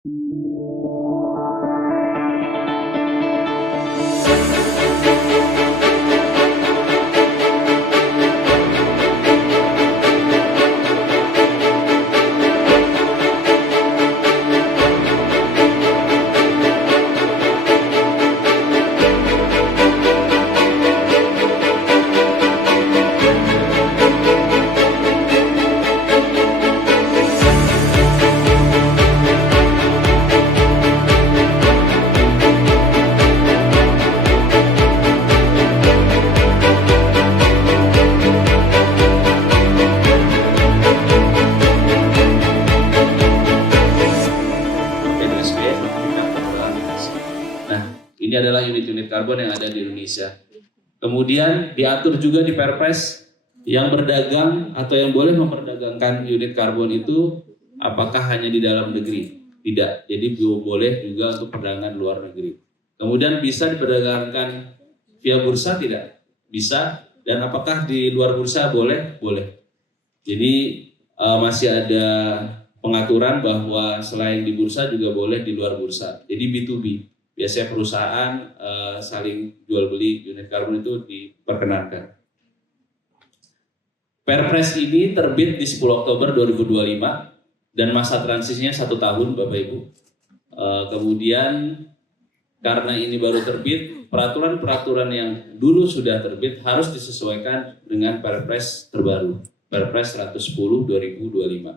Ini adalah unit-unit karbon yang ada di Indonesia. Kemudian diatur juga di Perpres yang berdagang atau yang boleh memperdagangkan unit karbon itu apakah hanya di dalam negeri? Tidak. Jadi boleh juga untuk perdagangan luar negeri. Kemudian bisa diperdagangkan via bursa tidak? Bisa. Dan apakah di luar bursa boleh? Boleh. Jadi masih ada pengaturan bahwa selain di bursa juga boleh di luar bursa. Jadi B2B. Biasanya perusahaan saling jual beli unit karbon itu diperkenankan. Perpres ini terbit di 10 Oktober 2025 dan masa transisinya 1 tahun Bapak Ibu. Kemudian karena ini baru terbit, peraturan-peraturan yang dulu sudah terbit harus disesuaikan dengan Perpres terbaru, Perpres 110 2025.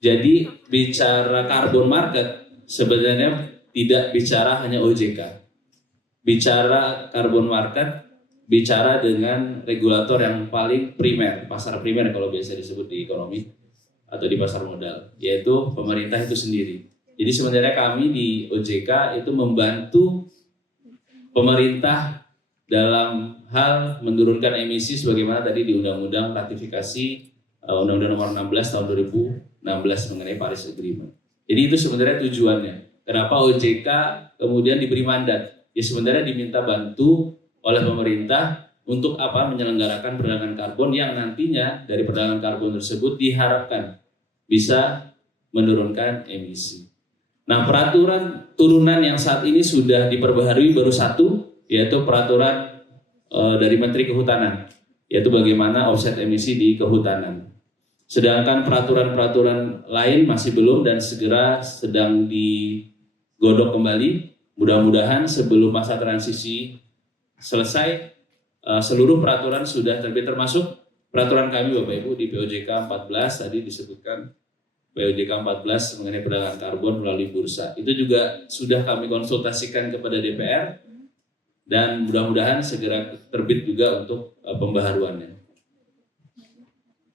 Jadi bicara carbon market sebenarnya tidak bicara hanya OJK. Bicara carbon market, bicara dengan regulator yang paling primer, pasar primer kalau biasa disebut di ekonomi atau di pasar modal, yaitu pemerintah itu sendiri. Jadi sebenarnya kami di OJK itu membantu pemerintah dalam hal menurunkan emisi sebagaimana tadi di Undang-Undang ratifikasi Undang-Undang Nomor 16 Tahun 2016 mengenai Paris Agreement. Jadi itu sebenarnya tujuannya. Kenapa OJK kemudian diberi mandat? Ya sebenarnya diminta bantu oleh pemerintah untuk apa? Menyelenggarakan perdagangan karbon yang nantinya dari perdagangan karbon tersebut diharapkan bisa menurunkan emisi. Nah, peraturan turunan yang saat ini sudah diperbaharui baru satu, yaitu peraturan dari Menteri Kehutanan, yaitu bagaimana offset emisi di kehutanan. Sedangkan peraturan-peraturan lain masih belum dan segera sedang digodok kembali. Mudah-mudahan sebelum masa transisi selesai, seluruh peraturan sudah terbit termasuk peraturan kami Bapak Ibu di POJK 14 tadi disebutkan POJK 14 mengenai perdagangan karbon melalui bursa. Itu juga sudah kami konsultasikan kepada DPR dan mudah-mudahan segera terbit juga untuk pembaharuannya.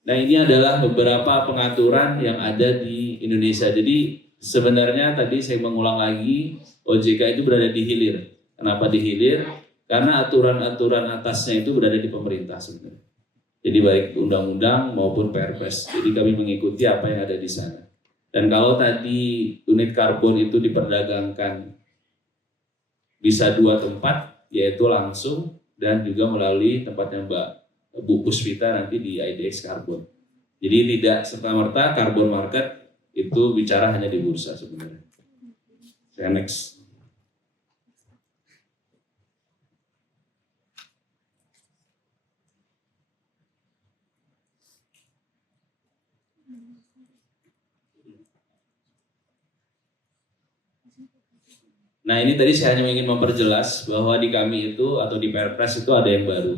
Nah, ini adalah beberapa pengaturan yang ada di Indonesia. Jadi sebenarnya tadi saya mengulang lagi, OJK itu berada di hilir. Kenapa di hilir? Karena aturan-aturan atasnya itu berada di pemerintah sebenarnya. Jadi baik undang-undang maupun Perpres. Jadi kami mengikuti apa yang ada di sana. Dan kalau tadi unit karbon itu diperdagangkan bisa 2 tempat, yaitu langsung dan juga melalui tempatnya Mbak Bu Puspita nanti di IDX Karbon. Jadi tidak serta-merta carbon market itu bicara hanya di bursa sebenarnya. Saya next. Nah, ini tadi saya hanya ingin memperjelas bahwa di kami itu atau di Perpres itu ada yang baru,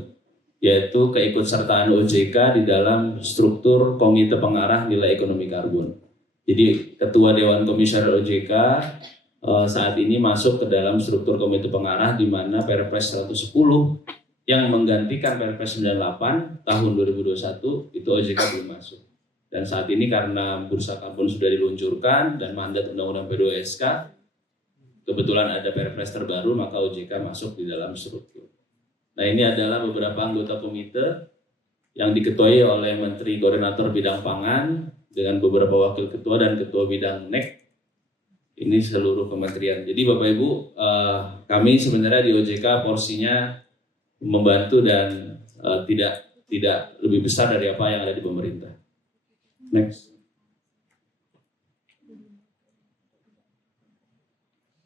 yaitu keikutsertaan OJK di dalam struktur Komite Pengarah Nilai Ekonomi Karbon. Jadi Ketua Dewan Komisioner OJK saat ini masuk ke dalam struktur Komite Pengarah di mana Perpres 110 yang menggantikan Perpres 98 tahun 2021 itu OJK belum masuk. Dan saat ini karena bursa karbon sudah diluncurkan dan mandat Undang-Undang P2SK, kebetulan ada Perpres terbaru maka OJK masuk di dalam struktur. Nah, ini adalah beberapa anggota komite yang diketuai oleh Menteri Koordinator Bidang Pangan dengan beberapa wakil ketua dan ketua bidang NEK. Ini seluruh kementerian. Jadi Bapak Ibu, kami sebenarnya di OJK porsinya membantu dan tidak lebih besar dari apa yang ada di pemerintah. Next.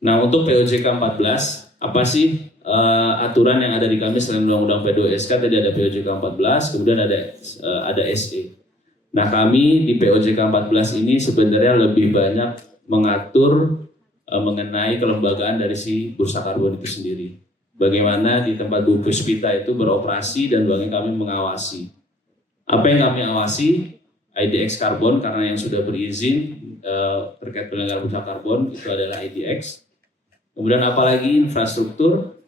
Nah, untuk POJK 14, apa sih aturan yang ada di kami selain Undang-Undang P2SK? Tadi ada POJK 14, kemudian ada SE. Nah, kami di POJK 14 ini sebenarnya lebih banyak mengatur mengenai kelembagaan dari si bursa karbon itu sendiri. Bagaimana di tempat Bu Puspita itu beroperasi dan bagaimana kami mengawasi. Apa yang kami awasi? IDX karbon, karena yang sudah berizin terkait penyelenggaraan bursa karbon itu adalah IDX. Kemudian apalagi infrastruktur,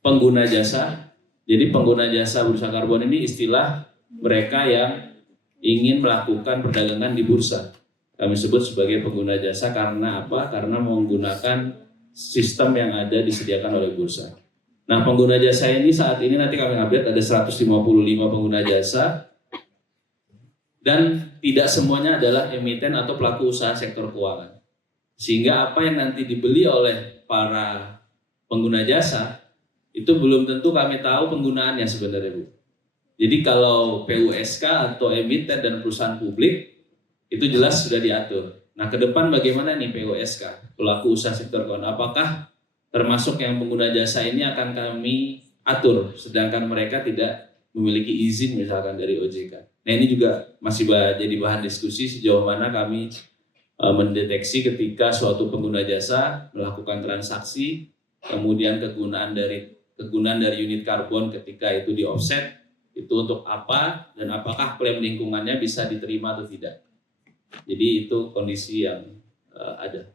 pengguna jasa. Jadi pengguna jasa bursa karbon ini istilah mereka yang ingin melakukan perdagangan di bursa. Kami sebut sebagai pengguna jasa karena apa? Karena menggunakan sistem yang ada disediakan oleh bursa. Nah, pengguna jasa ini saat ini nanti kami update ada 155 pengguna jasa dan tidak semuanya adalah emiten atau pelaku usaha sektor keuangan. Sehingga apa yang nanti dibeli oleh para pengguna jasa itu belum tentu kami tahu penggunaannya sebenarnya, Bu. Jadi kalau PUSK atau emiten dan perusahaan publik itu jelas sudah diatur. Nah, ke depan bagaimana nih PUSK, pelaku usaha sektor keuangan? Apakah termasuk yang pengguna jasa ini akan kami atur, sedangkan mereka tidak memiliki izin misalkan dari OJK. Nah, ini juga masih jadi bahan diskusi sejauh mana kami mendeteksi ketika suatu pengguna jasa melakukan transaksi, kemudian kegunaan dari unit karbon ketika itu di offset, itu untuk apa dan apakah klaim lingkungannya bisa diterima atau tidak. Jadi itu kondisi yang ada.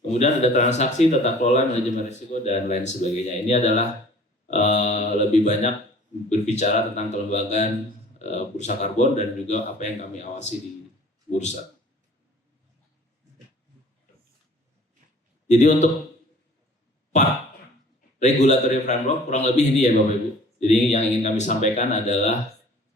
Kemudian ada transaksi, tata kelola, manajemen risiko, dan lain sebagainya. Ini adalah lebih banyak berbicara tentang kelembagaan bursa karbon dan juga apa yang kami awasi di bursa. Jadi untuk part regulatory framework kurang lebih ini ya Bapak Ibu. Jadi yang ingin kami sampaikan adalah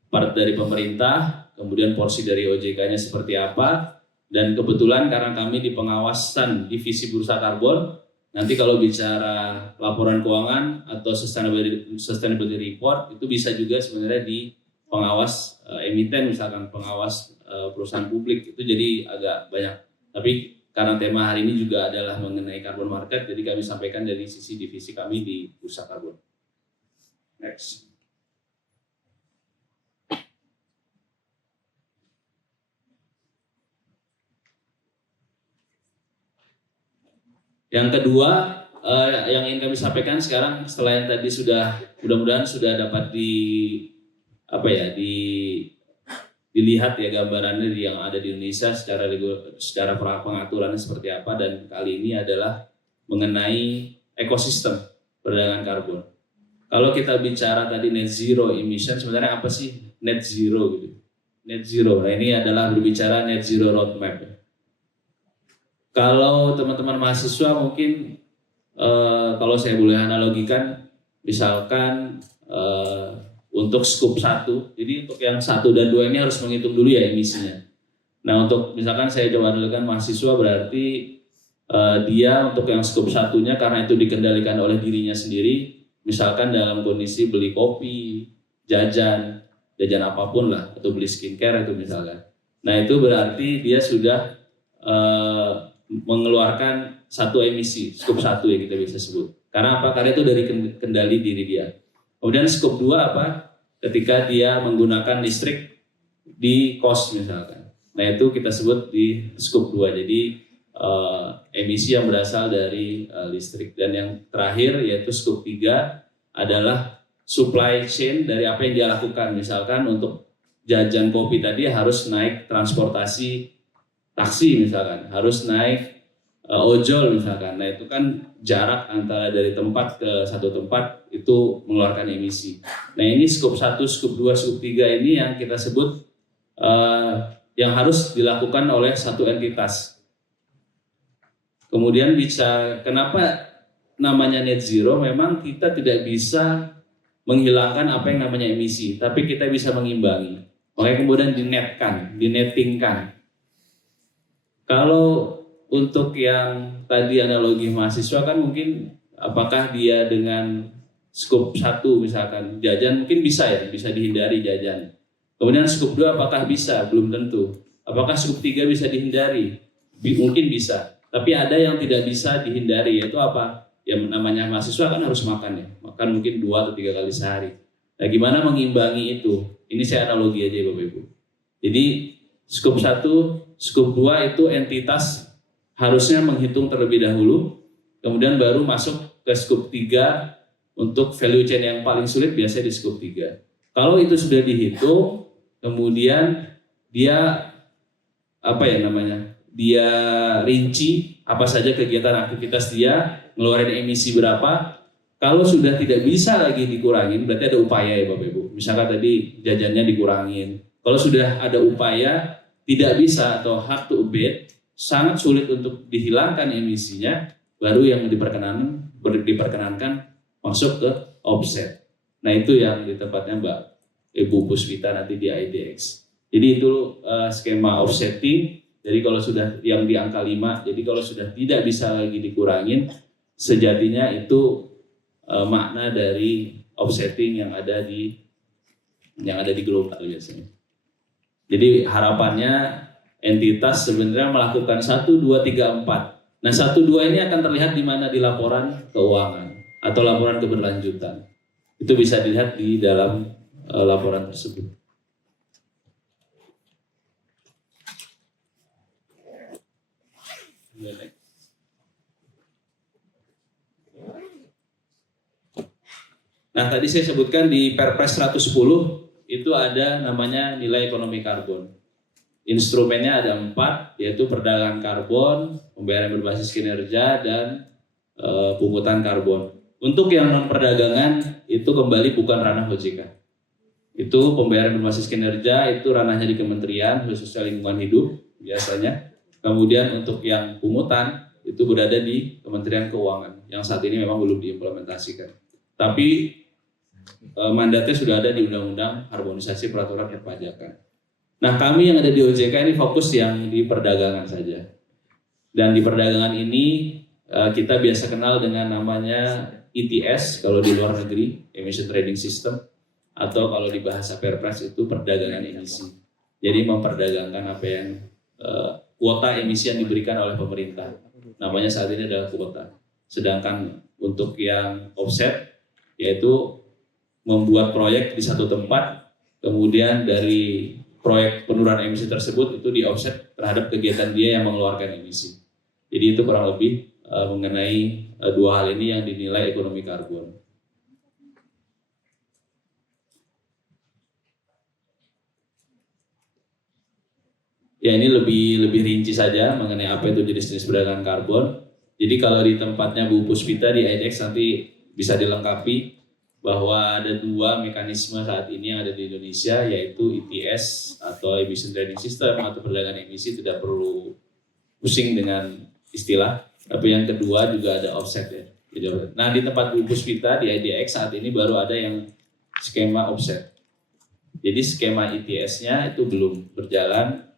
part dari pemerintah, kemudian porsi dari OJK-nya seperti apa. Dan kebetulan karena kami di pengawasan divisi bursa karbon, nanti kalau bicara laporan keuangan atau sustainability report itu bisa juga sebenarnya di pengawas emiten, misalkan pengawas perusahaan publik, itu jadi agak banyak. Tapi karena tema hari ini juga adalah mengenai carbon market, jadi kami sampaikan dari sisi divisi kami di bursa karbon. Next. Yang kedua, yang ingin kami sampaikan sekarang setelah yang tadi sudah mudah-mudahan sudah dapat dilihat ya gambarannya yang ada di Indonesia secara pengaturannya seperti apa, dan kali ini adalah mengenai ekosistem perdagangan karbon. Kalau kita bicara tadi net zero emission, sebenarnya apa sih net zero gitu? Net zero. Nah, ini adalah berbicara net zero roadmap. Kalau teman-teman mahasiswa mungkin kalau saya boleh analogikan, misalkan untuk scope 1, jadi untuk yang 1 dan 2 ini harus menghitung dulu ya emisinya. Nah, untuk misalkan saya coba analogikan mahasiswa, berarti dia untuk yang scope 1-nya karena itu dikendalikan oleh dirinya sendiri, misalkan dalam kondisi beli kopi, jajan apapun lah, atau beli skincare itu misalkan. Nah, itu berarti dia sudah mengeluarkan satu emisi, scope 1 yang kita bisa sebut. Karena apa? Karena itu dari kendali diri dia. Kemudian scope 2 apa? Ketika dia menggunakan listrik di kos misalkan. Nah, itu kita sebut di scope 2. Jadi emisi yang berasal dari listrik. Dan yang terakhir yaitu scope 3 adalah supply chain dari apa yang dia lakukan. Misalkan untuk jajan kopi tadi harus naik transportasi taksi misalkan, harus naik ojol misalkan. Nah, itu kan jarak antara dari tempat ke satu tempat itu mengeluarkan emisi. Nah, ini scope 1, scope 2, scope 3 ini yang kita sebut yang harus dilakukan oleh satu entitas. Kemudian kenapa namanya net zero? Memang kita tidak bisa menghilangkan apa yang namanya emisi, tapi kita bisa mengimbangi. Makanya kemudian dinettingkan. Kalau untuk yang tadi analogi mahasiswa kan mungkin apakah dia dengan scope 1 misalkan jajan mungkin bisa dihindari jajan. Kemudian scope 2 apakah bisa? Belum tentu. Apakah scope 3 bisa dihindari? Mungkin bisa. Tapi ada yang tidak bisa dihindari, yaitu apa? Yang namanya mahasiswa kan harus makan ya, makan mungkin 2 atau 3 kali sehari. Nah, gimana mengimbangi itu? Ini saya analogi aja Bapak Ibu. Jadi skop 1, skop 2 itu entitas harusnya menghitung terlebih dahulu, kemudian baru masuk ke skop 3 untuk value chain yang paling sulit biasanya di skop 3. Kalau itu sudah dihitung, kemudian dia dia rinci apa saja kegiatan aktivitas dia, ngeluarin emisi berapa. Kalau sudah tidak bisa lagi dikurangin, berarti ada upaya ya Bapak Ibu. Misalkan tadi jajannya dikurangin. Kalau sudah ada upaya tidak bisa atau hard to abate, sangat sulit untuk dihilangkan emisinya, baru yang diperkenankan masuk ke offset. Nah itu yang di tempatnya Mbak Ibu Puspita nanti di IDX. Jadi itu skema offsetting. Jadi kalau sudah yang di angka 5, jadi kalau sudah tidak bisa lagi dikurangin, sejatinya itu makna dari offsetting yang ada di global biasanya. Jadi harapannya entitas sebenarnya melakukan 1, 2, 3, 4. Nah 1, 2 ini akan terlihat di mana di laporan keuangan atau laporan keberlanjutan. Itu bisa dilihat di dalam laporan tersebut. Nah tadi saya sebutkan di Perpres 110 itu ada namanya nilai ekonomi karbon. Instrumennya ada 4, yaitu perdagangan karbon, pembayaran berbasis kinerja, dan pungutan karbon. Untuk yang non perdagangan itu kembali bukan ranah OJK. Itu pembayaran berbasis kinerja itu ranahnya di Kementerian khususnya Lingkungan Hidup biasanya. Kemudian untuk yang pungutan itu berada di Kementerian Keuangan yang saat ini memang belum diimplementasikan. Tapi mandatnya sudah ada di Undang-Undang Harmonisasi Peraturan Perpajakan. Nah kami yang ada di OJK ini fokus yang di perdagangan saja. Dan di perdagangan ini kita biasa kenal dengan namanya ETS kalau di luar negeri, Emission Trading System, atau kalau di bahasa Perpres itu perdagangan emisi. Jadi memperdagangkan apa yang kuota emisi yang diberikan oleh pemerintah. Namanya saat ini adalah kuota. Sedangkan untuk yang offset, yaitu membuat proyek di satu tempat, kemudian dari proyek penurunan emisi tersebut itu di offset terhadap kegiatan dia yang mengeluarkan emisi. Jadi itu kurang lebih mengenai 2 hal ini yang dinilai ekonomi karbon. Ya ini lebih rinci saja mengenai apa itu jenis-jenis perdagangan karbon. Jadi kalau di tempatnya Bu Puspita di IDX nanti bisa dilengkapi bahwa ada 2 mekanisme saat ini yang ada di Indonesia, yaitu ETS atau Emission Trading System atau perdagangan emisi. Tidak perlu pusing dengan istilah. Tapi yang kedua juga ada offset ya. Nah di tempat Bu Puspita di IDX saat ini baru ada yang skema offset. Jadi skema ETS-nya itu belum berjalan,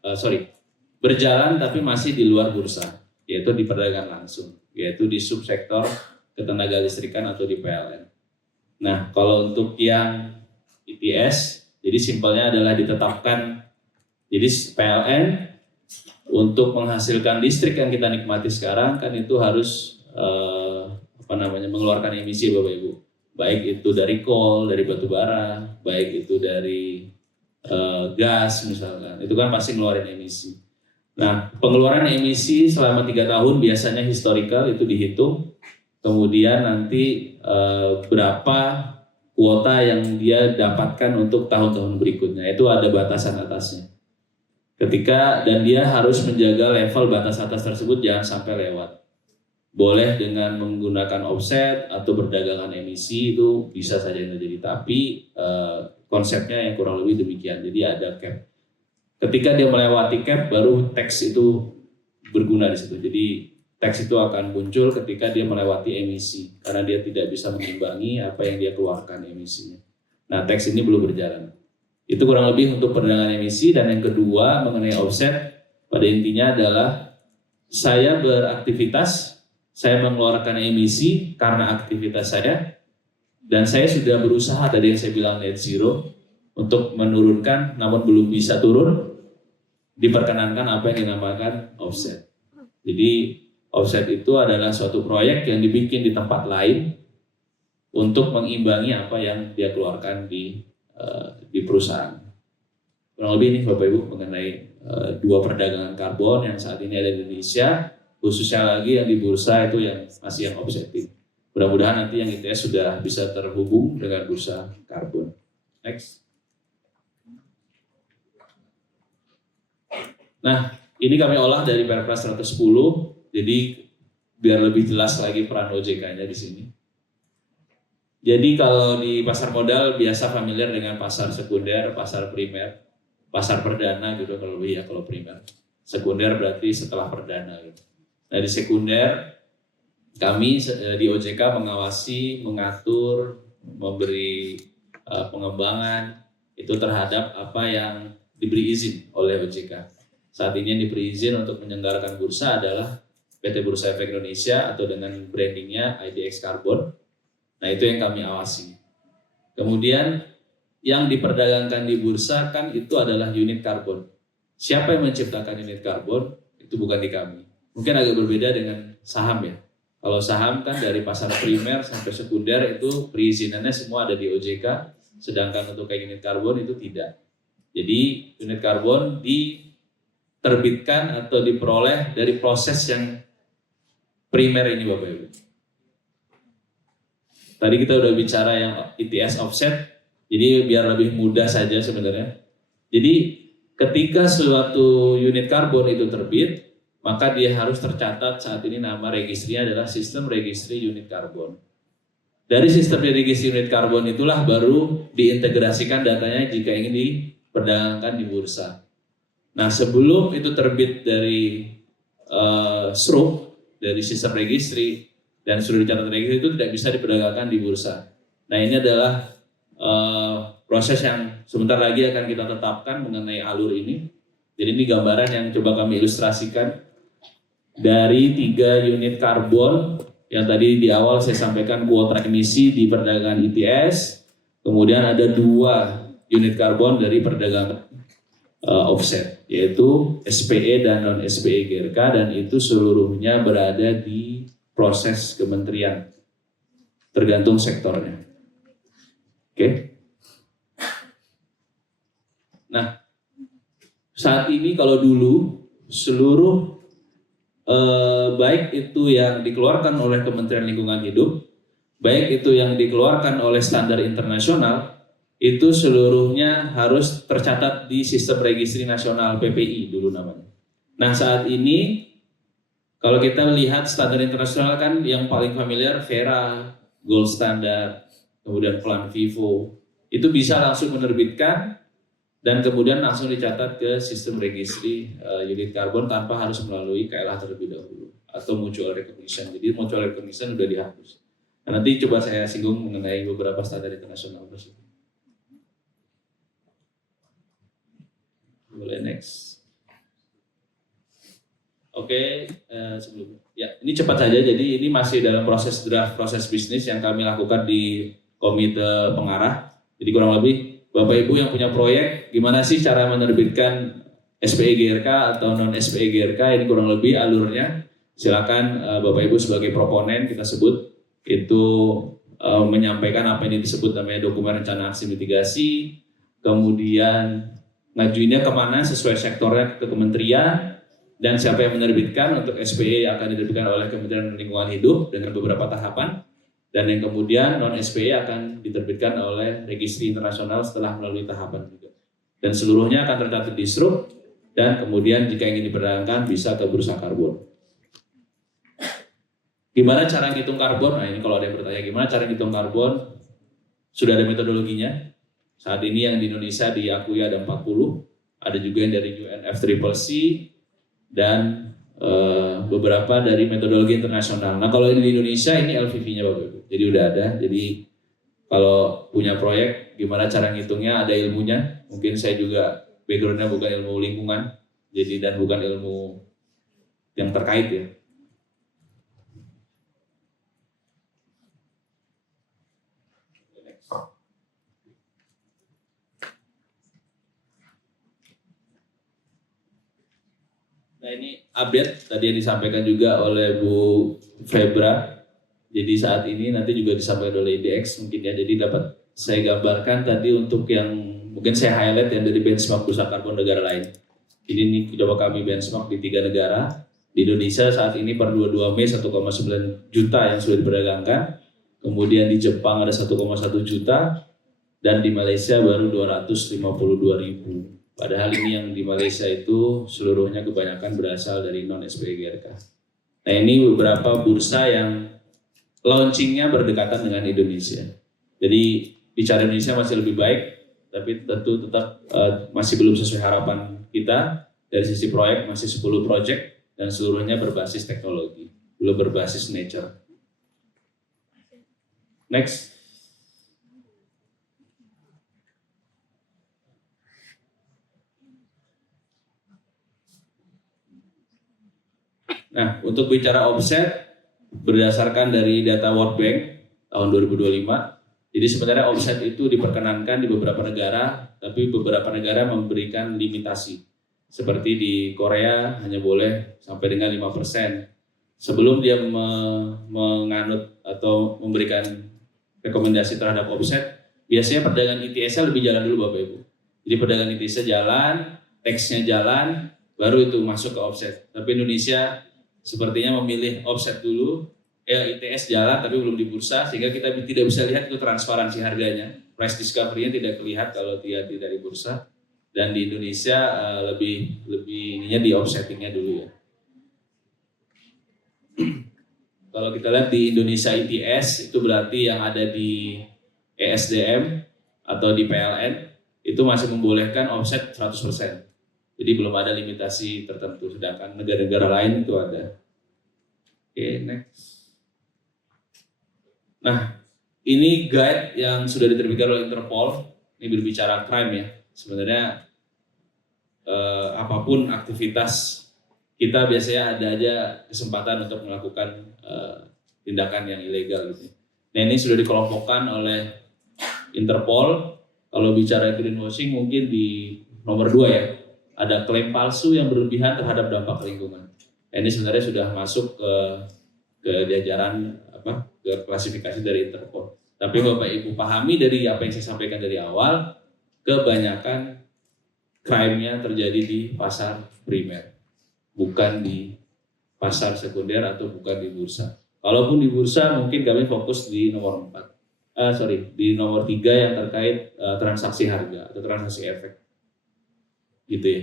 berjalan tapi masih di luar bursa, yaitu di perdagangan langsung, yaitu di subsektor ketenaga listrikan atau di PLN. Nah kalau untuk yang ETS, jadi simpelnya adalah ditetapkan, jadi PLN untuk menghasilkan listrik yang kita nikmati sekarang kan itu harus mengeluarkan emisi Bapak Ibu. Baik itu dari coal, dari batu bara, baik itu dari gas misalkan, itu kan pasti ngeluarin emisi. Nah, pengeluaran emisi selama 3 tahun biasanya historical itu dihitung, kemudian nanti berapa kuota yang dia dapatkan untuk tahun-tahun berikutnya, itu ada batasan atasnya. Dan dia harus menjaga level batas atas tersebut jangan sampai lewat. Boleh dengan menggunakan offset atau perdagangan emisi itu bisa saja terjadi, tapi konsepnya yang kurang lebih demikian. Jadi ada cap. Ketika dia melewati cap, baru tax itu berguna di situ. Jadi tax itu akan muncul ketika dia melewati emisi, karena dia tidak bisa mengimbangi apa yang dia keluarkan emisinya. Nah, tax ini belum berjalan. Itu kurang lebih untuk perdagangan emisi. Dan yang kedua mengenai offset, pada intinya adalah saya beraktivitas, saya mengeluarkan emisi karena aktivitas saya, dan saya sudah berusaha tadi yang saya bilang net zero untuk menurunkan, namun belum bisa turun, diperkenankan apa yang dinamakan offset. Jadi Offset itu adalah suatu proyek yang dibikin di tempat lain untuk mengimbangi apa yang dia keluarkan di perusahaan. Kurang lebih ini Bapak Ibu mengenai dua perdagangan karbon yang saat ini ada di Indonesia, khususnya lagi yang di bursa itu yang masih yang offsetting. Mudah-mudahan nanti yang ITS sudah bisa terhubung dengan bursa karbon. Next. Nah, ini kami olah dari Perpres 110, jadi biar lebih jelas lagi peran OJK-nya di sini. Jadi kalau di pasar modal biasa familiar dengan pasar sekunder, pasar primer, pasar perdana gitu kalau lebih ya kalau primer. Sekunder berarti setelah perdana gitu. Nah di sekunder kami di OJK mengawasi, mengatur, memberi pengembangan itu terhadap apa yang diberi izin oleh OJK. Saat ini yang diberi izin untuk menyelenggarakan bursa adalah PT Bursa Efek Indonesia atau dengan brandingnya IDX Carbon. Nah itu yang kami awasi. Kemudian yang diperdagangkan di bursa kan itu adalah unit karbon. Siapa yang menciptakan unit karbon? Itu bukan di kami. Mungkin agak berbeda dengan saham ya. Kalau saham kan dari pasar primer sampai sekunder itu perizinannya semua ada di OJK, sedangkan untuk kayak unit karbon itu tidak. Jadi unit karbon diterbitkan atau diperoleh dari proses yang primer ini Bapak Ibu. Tadi kita udah bicara yang ITS offset, jadi biar lebih mudah saja sebenarnya. Jadi ketika suatu unit karbon itu terbit, maka dia harus tercatat saat ini nama registrinya adalah sistem registry unit karbon. Dari sistem registry unit karbon itulah baru diintegrasikan datanya jika ingin diperdagangkan di bursa. Nah sebelum itu terbit dari SRUP, dari sistem registry, dan sudah dicatat registry itu tidak bisa diperdagangkan di bursa. Nah ini adalah proses yang sebentar lagi akan kita tetapkan mengenai alur ini. Jadi ini gambaran yang coba kami ilustrasikan dari 3 unit karbon yang tadi di awal saya sampaikan kuota emisi di perdagangan ITS, kemudian ada 2 unit karbon dari perdagangan offset, yaitu SPE dan non SPE GRK, dan itu seluruhnya berada di proses kementerian, tergantung sektornya. Oke. Nah, saat ini kalau dulu seluruh baik itu yang dikeluarkan oleh Kementerian Lingkungan Hidup, baik itu yang dikeluarkan oleh standar internasional, itu seluruhnya harus tercatat di sistem registry nasional PPI dulu namanya. Nah saat ini kalau kita melihat standar internasional kan yang paling familiar Verra, Gold Standard, kemudian Plan Vivo, itu bisa langsung menerbitkan dan kemudian langsung dicatat ke sistem registry unit karbon tanpa harus melalui KLH terlebih dahulu atau mutual recognition. Jadi mutual recognition sudah dihapus. Nah, nanti coba saya singgung mengenai beberapa standar internasional tersebut. Boleh next. Oke, sebelumnya. Ya, ini cepat saja. Jadi ini masih dalam proses draft, proses bisnis yang kami lakukan di komite pengarah. Jadi kurang lebih Bapak Ibu yang punya proyek, gimana sih cara menerbitkan SPE GRK atau non SPE GRK, ini kurang lebih alurnya. Silakan Bapak Ibu sebagai proponen kita sebut itu menyampaikan apa yang disebut namanya dokumen rencana aksi mitigasi, kemudian ngajuinnya kemana sesuai sektornya ke kementerian, dan siapa yang menerbitkan. Untuk SPE akan diterbitkan oleh Kementerian Lingkungan Hidup dengan beberapa tahapan. Dan yang kemudian non-SPE akan diterbitkan oleh registry internasional setelah melalui tahapan juga. Dan seluruhnya akan tercatat di SRUP dan kemudian jika ingin diperdagangkan bisa ke bursa karbon. Gimana cara ngitung karbon? Nah ini kalau ada yang bertanya gimana cara ngitung karbon, sudah ada metodologinya. Saat ini yang di Indonesia diakui ada 40, ada juga yang dari UNFCCC dan beberapa dari metodologi internasional. Nah kalau ini di Indonesia ini LVV-nya Bapak Ibu. Jadi udah ada. Jadi kalau punya proyek gimana cara ngitungnya, ada ilmunya. Mungkin saya juga background-nya bukan ilmu lingkungan, jadi dan bukan ilmu yang terkait ya. Nah ini update tadi yang disampaikan juga oleh Bu Febra. Jadi saat ini nanti juga disampaikan oleh IDX mungkin ya. Jadi dapat saya gambarkan tadi untuk yang mungkin saya highlight yang dari benchmark bursa karbon negara lain. Jadi ini coba kami benchmark di 3 negara. Di Indonesia saat ini per 22 Mei 1,9 juta yang sudah diperdagangkan. Kemudian di Jepang ada 1,1 juta. Dan di Malaysia baru 252.000. Padahal ini yang di Malaysia itu seluruhnya kebanyakan berasal dari non-SPGRK. Nah ini beberapa bursa yang launchingnya berdekatan dengan Indonesia. Jadi bicara Indonesia masih lebih baik, tapi tentu tetap masih belum sesuai harapan kita. Dari sisi proyek masih 10 proyek dan seluruhnya berbasis teknologi, belum berbasis nature. Next. Nah, untuk bicara offset, berdasarkan dari data World Bank tahun 2025, jadi sebenarnya offset itu diperkenankan di beberapa negara, tapi beberapa negara memberikan limitasi. Seperti di Korea hanya boleh sampai dengan 5%. Sebelum dia menganut atau memberikan rekomendasi terhadap offset, biasanya perdagangan ITS-nya lebih jalan dulu Bapak Ibu. Jadi perdagangan ITS-nya jalan, teksnya jalan, baru itu masuk ke offset. Tapi Indonesia sepertinya memilih offset dulu, ITS jalan tapi belum di bursa, sehingga kita tidak bisa lihat itu transparansi harganya, price discovery-nya tidak terlihat kalau dia tidak di bursa. Dan di Indonesia lebih ininya di offsetting-nya dulu ya. Kalau kita lihat di Indonesia ITS itu berarti yang ada di ESDM atau di PLN itu masih membolehkan offset 100%. Jadi belum ada limitasi tertentu, sedangkan negara-negara lain itu ada. Oke, next. Nah, ini guide yang sudah diterbitkan oleh Interpol. Ini berbicara crime ya. Sebenarnya apapun aktivitas kita biasanya ada aja kesempatan untuk melakukan tindakan yang ilegal gitu. Nah, ini sudah dikelompokkan oleh Interpol. Kalau bicara greenwashing mungkin di nomor 2 ya. Ada klaim palsu yang berlebihan terhadap dampak lingkungan. Ini sebenarnya sudah masuk ke jajaran ke klasifikasi dari Interpol. Tapi Bapak Ibu pahami dari apa yang saya sampaikan dari awal, kebanyakan crime-nya terjadi di pasar primer, bukan di pasar sekunder atau bukan di bursa. Kalaupun di bursa mungkin kami fokus di nomor 4. Di nomor 3 yang terkait transaksi harga atau transaksi efek. Gitu ya.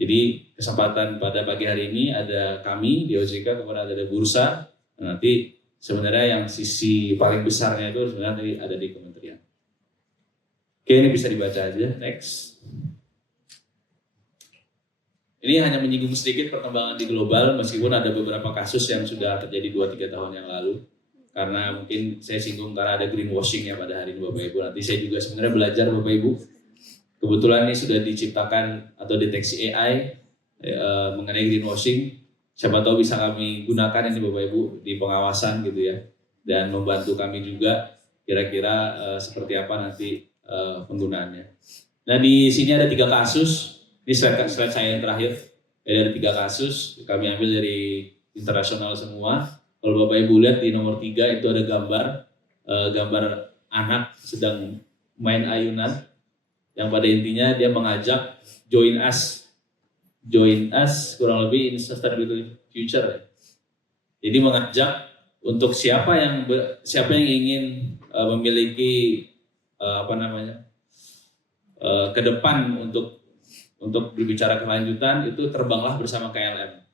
Jadi kesempatan pada pagi hari ini ada kami di OJK kepada ada bursa. Nanti sebenarnya yang sisi paling besarnya itu sebenarnya ada di kementerian. Oke, ini bisa dibaca aja. Next. Ini hanya menyinggung sedikit perkembangan di global meskipun ada beberapa kasus yang sudah terjadi 2-3 tahun yang lalu. Karena mungkin saya singgung karena ada greenwashing ya pada hari ini Bapak Ibu. Nanti saya juga sebenarnya belajar Bapak Ibu. Kebetulan ini sudah diciptakan atau deteksi AI mengenai greenwashing. Siapa tahu bisa kami gunakan ini Bapak Ibu di pengawasan gitu ya. Dan membantu kami juga kira-kira seperti apa nanti penggunaannya. Nah di sini ada 3 kasus. Ini slide saya yang terakhir. Ada 3 kasus. Kami ambil dari internasional semua. Kalau Bapak Ibu lihat di nomor 3 itu ada gambar anak sedang main ayunan. Yang pada intinya dia mengajak join us kurang lebih in sustainable future. Jadi mengajak untuk siapa yang ingin memiliki ke depan untuk berbicara kelanjutan itu terbanglah bersama KLM.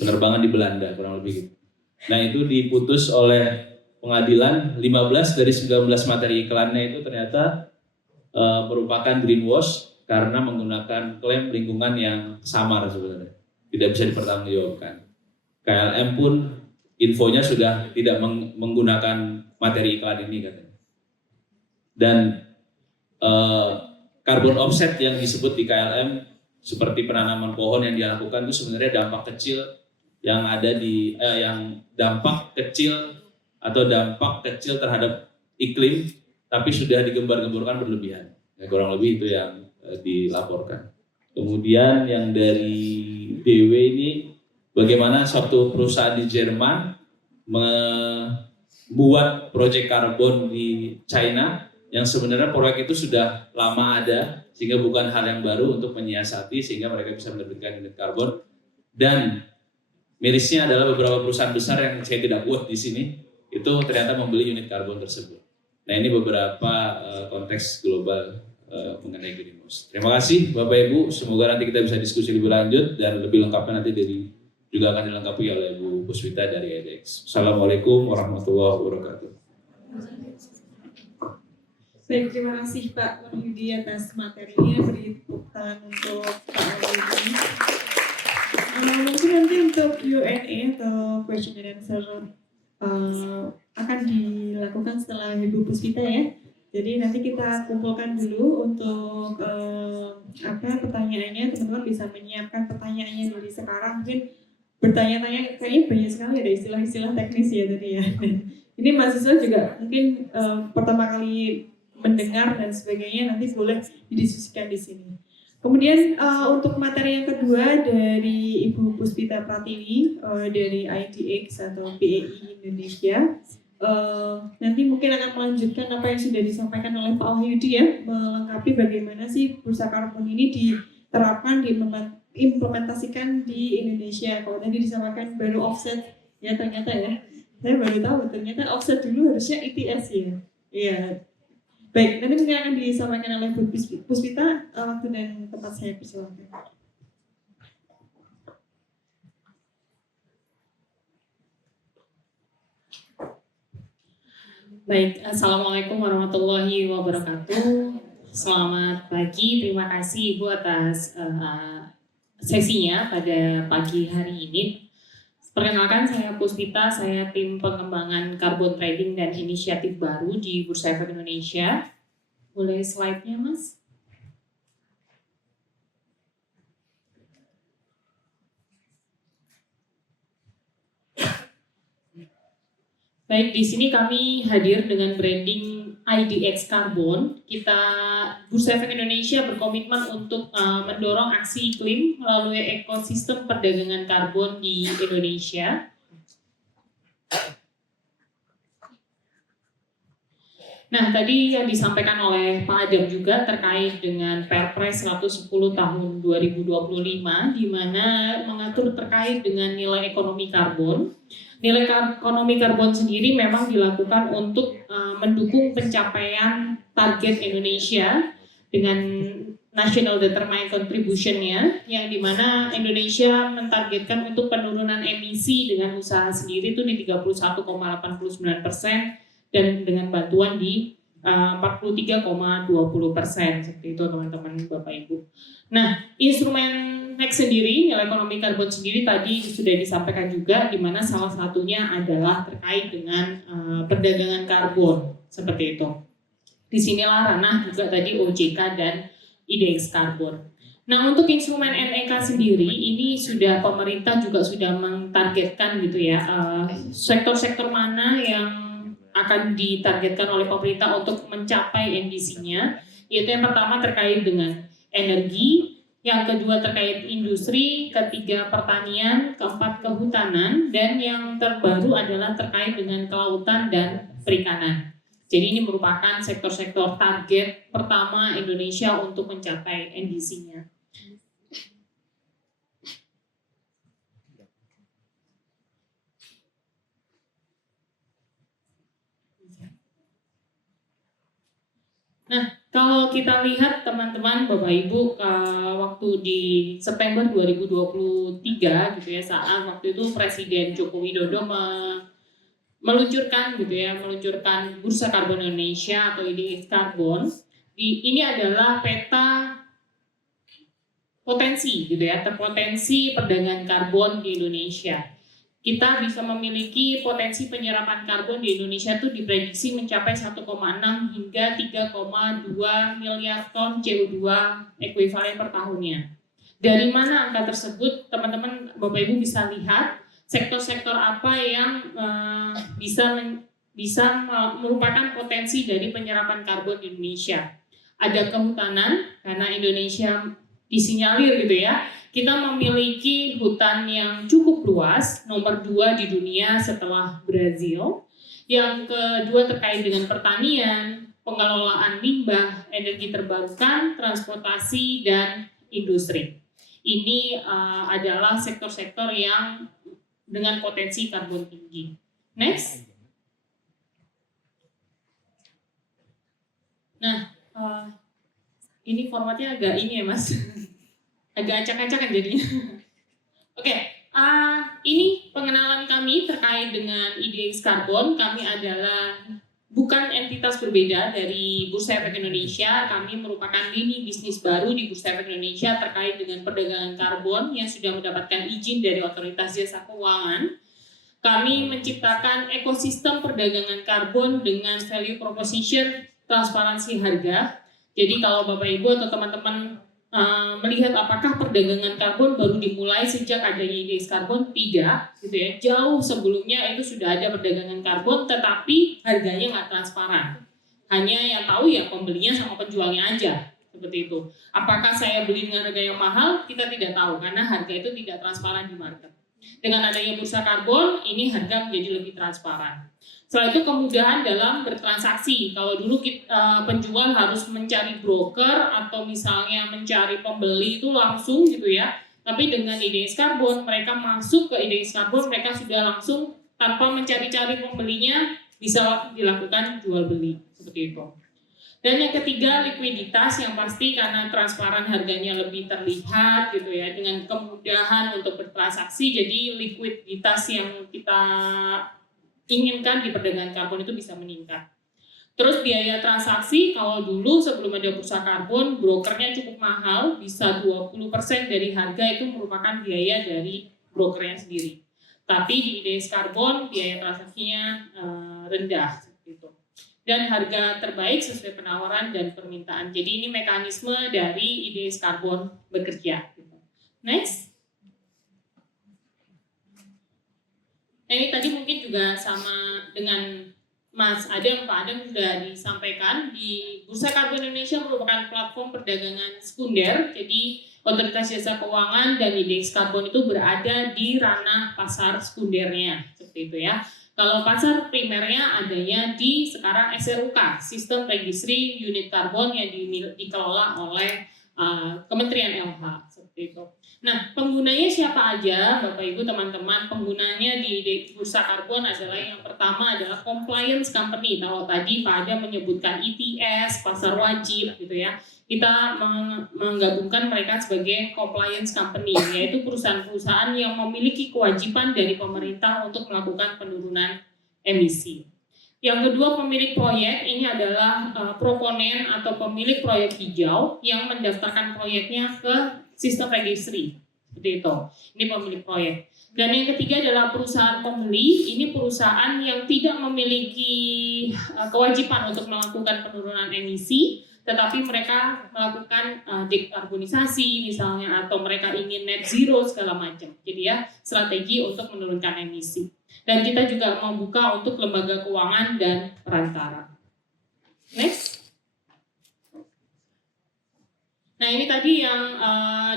Penerbangan di Belanda kurang lebih gitu. Nah itu diputus oleh pengadilan 15 dari 19 materi iklannya itu ternyata merupakan greenwash karena menggunakan klaim lingkungan yang samar sebenarnya, tidak bisa dipertanggungjawabkan. KLM pun infonya sudah tidak menggunakan materi iklan ini katanya. Dan carbon offset yang disebut di KLM seperti penanaman pohon yang dia lakukan itu sebenarnya dampak kecil yang ada di dampak kecil terhadap iklim, tapi sudah digembar-gemborkan berlebihan. Ya, kurang lebih itu yang dilaporkan. Kemudian yang dari DW ini bagaimana suatu perusahaan di Jerman membuat proyek karbon di China yang sebenarnya proyek itu sudah lama ada sehingga bukan hal yang baru untuk menyiasati sehingga mereka bisa menerbitkan unit karbon. Dan mirisnya adalah beberapa perusahaan besar yang saya tidak buat di sini itu ternyata membeli unit karbon tersebut. Nah, ini beberapa konteks global mengenai greenhouse. Terima kasih Bapak Ibu, semoga nanti kita bisa diskusi lebih lanjut dan lebih lengkapnya nanti juga akan dilengkapi oleh Bu Puspita dari EDX. Assalamualaikum warahmatullahi wabarakatuh. Baik, terima kasih Pak Wahyudi atas materinya. Beri tepuk tangan untuk Pak Wahyudi. Mungkin nanti untuk Q&A atau question and answer akan dilakukan setelah Ibu Puspita ya. Jadi nanti kita kumpulkan dulu untuk pertanyaannya. Teman-teman bisa menyiapkan pertanyaannya dari sekarang. Mungkin bertanya-tanya, kayaknya banyak sekali ada istilah-istilah teknis ya tadi ya. Ini mahasiswa juga mungkin pertama kali mendengar dan sebagainya, nanti boleh didiskusikan di sini. Kemudian untuk materi yang kedua dari Ibu Puspita Pratiwi dari IDX atau BEI Indonesia, nanti mungkin akan melanjutkan apa yang sudah disampaikan oleh Pak Wahyudi ya, melengkapi bagaimana sih bursa karbon ini diterapkan, diimplementasikan di Indonesia. Kalau tadi disampaikan baru offset, ya ternyata ya, saya baru tahu ternyata offset dulu harusnya ETS ya. Iya. Baik, nanti mungkin akan disampaikan oleh Bu Puspita, waktu dan tempat saya persilakan. Baik, Assalamualaikum warahmatullahi wabarakatuh. Selamat pagi, terima kasih Ibu atas sesinya pada pagi hari ini. Perkenalkan, saya Puspita, saya tim pengembangan carbon trading dan inisiatif baru di Bursa Efek Indonesia. Boleh slide-nya, Mas? Baik, di sini kami hadir dengan branding IDX Carbon. Bursa Efek Indonesia berkomitmen untuk mendorong aksi iklim melalui ekosistem perdagangan karbon di Indonesia. Nah, tadi yang disampaikan oleh Pak Adam juga terkait dengan Perpres 110 tahun 2025, di mana mengatur terkait dengan nilai ekonomi karbon. Nilai ekonomi karbon sendiri memang dilakukan untuk mendukung pencapaian target Indonesia dengan National Determined Contribution-nya, yang dimana Indonesia mentargetkan untuk penurunan emisi dengan usaha sendiri itu di 31,89% dan dengan bantuan di 43,20%, seperti itu teman-teman Bapak Ibu. Nah, instrumen next sendiri, nilai ekonomi karbon sendiri tadi sudah disampaikan juga, di mana salah satunya adalah terkait dengan perdagangan karbon, seperti itu. Disinilah ranah juga tadi OJK dan IDX Karbon. Nah, untuk instrumen NEK sendiri, ini sudah pemerintah juga sudah mentargetkan gitu ya, sektor-sektor mana yang akan ditargetkan oleh pemerintah untuk mencapai NDC-nya, yaitu yang pertama terkait dengan energi, yang kedua terkait industri, ketiga pertanian, keempat kehutanan, dan yang terbaru adalah terkait dengan kelautan dan perikanan. Jadi ini merupakan sektor-sektor target pertama Indonesia untuk mencapai NDC-nya. Nah, kalau kita lihat teman-teman, Bapak Ibu, waktu di September 2023 gitu ya, saat waktu itu Presiden Joko Widodo meluncurkan Bursa Karbon Indonesia atau IDX Karbon. Ini adalah peta potensi gitu ya, terpotensi perdagangan karbon di Indonesia. Kita bisa memiliki potensi penyerapan karbon di Indonesia itu diprediksi mencapai 1,6 hingga 3,2 miliar ton CO2 ekuivalen per tahunnya. Dari mana angka tersebut? Teman-teman Bapak Ibu bisa lihat sektor-sektor apa yang bisa merupakan potensi dari penyerapan karbon di Indonesia. Ada kehutanan, karena Indonesia disinyalir gitu ya, Kita memiliki hutan yang cukup luas, nomor 2 di dunia setelah Brazil. Yang kedua terkait dengan pertanian, pengelolaan limbah, energi terbarukan, transportasi, dan industri. Ini adalah sektor-sektor yang dengan potensi karbon tinggi. Next. Nah, ini formatnya agak ini ya Mas, agak acak-acakan jadinya. Oke, ini pengenalan kami terkait dengan IDX Karbon. Kami adalah bukan entitas berbeda dari Bursa Efek Indonesia. Kami merupakan lini bisnis baru di Bursa Efek Indonesia terkait dengan perdagangan karbon yang sudah mendapatkan izin dari Otoritas Jasa Keuangan. Kami menciptakan ekosistem perdagangan karbon dengan value proposition, transparansi harga. Jadi kalau Bapak Ibu atau teman-teman melihat apakah perdagangan karbon baru dimulai sejak adanya IDX Karbon, tidak, gitu ya. Jauh sebelumnya itu sudah ada perdagangan karbon, tetapi harganya nggak transparan. Hanya yang tahu ya pembelinya sama penjualnya aja, seperti itu. Apakah saya beli dengan harga yang mahal? Kita tidak tahu karena harga itu tidak transparan di market. Dengan adanya bursa karbon, ini harga menjadi lebih transparan. Setelah itu kemudahan dalam bertransaksi. Kalau dulu penjual harus mencari broker atau misalnya mencari pembeli itu langsung gitu ya. Tapi dengan IDX Karbon, mereka masuk ke IDX Karbon, mereka sudah langsung tanpa mencari-cari pembelinya bisa dilakukan jual beli seperti itu. Dan yang ketiga likuiditas yang pasti karena transparan harganya lebih terlihat gitu ya, dengan kemudahan untuk bertransaksi, jadi likuiditas yang kita inginkan di perdagangan karbon itu bisa meningkat. Terus biaya transaksi, kalau dulu sebelum ada bursa karbon, brokernya cukup mahal, bisa 20% dari harga itu merupakan biaya dari brokernya sendiri. Tapi di IDX Karbon biaya transaksinya rendah gitu. Dan harga terbaik sesuai penawaran dan permintaan. Jadi ini mekanisme dari IDX Karbon bekerja. Next. Nah, ini tadi mungkin juga sama dengan Mas Adam, Pak Adam sudah disampaikan di Bursa Karbon Indonesia merupakan platform perdagangan sekunder. Jadi Otoritas Jasa Keuangan dan IDX Karbon itu berada di ranah pasar sekundernya, seperti itu ya. Kalau pasar primernya adanya di sekarang SRUK, Sistem Registry Unit Karbon yang dikelola oleh Kementerian LH, seperti itu. Nah, penggunanya siapa aja, Bapak Ibu teman-teman? Penggunanya di Bursa Karbon adalah yang pertama adalah compliance company. Kalau tadi Pak Ada menyebutkan ETS, pasar wajib gitu ya. Kita menggabungkan mereka sebagai compliance company, yaitu perusahaan-perusahaan yang memiliki kewajiban dari pemerintah untuk melakukan penurunan emisi. Yang kedua, pemilik proyek ini adalah proponen atau pemilik proyek hijau yang mendaftarkan proyeknya ke sistem registry, seperti itu. Ini pemilik proyek. Dan yang ketiga adalah perusahaan pembeli. Ini perusahaan yang tidak memiliki kewajiban untuk melakukan penurunan emisi, tetapi mereka melakukan dekarbonisasi misalnya, atau mereka ingin net zero segala macam. Jadi ya strategi untuk menurunkan emisi. Dan kita juga membuka untuk lembaga keuangan dan perantara. Next. Nah ini tadi yang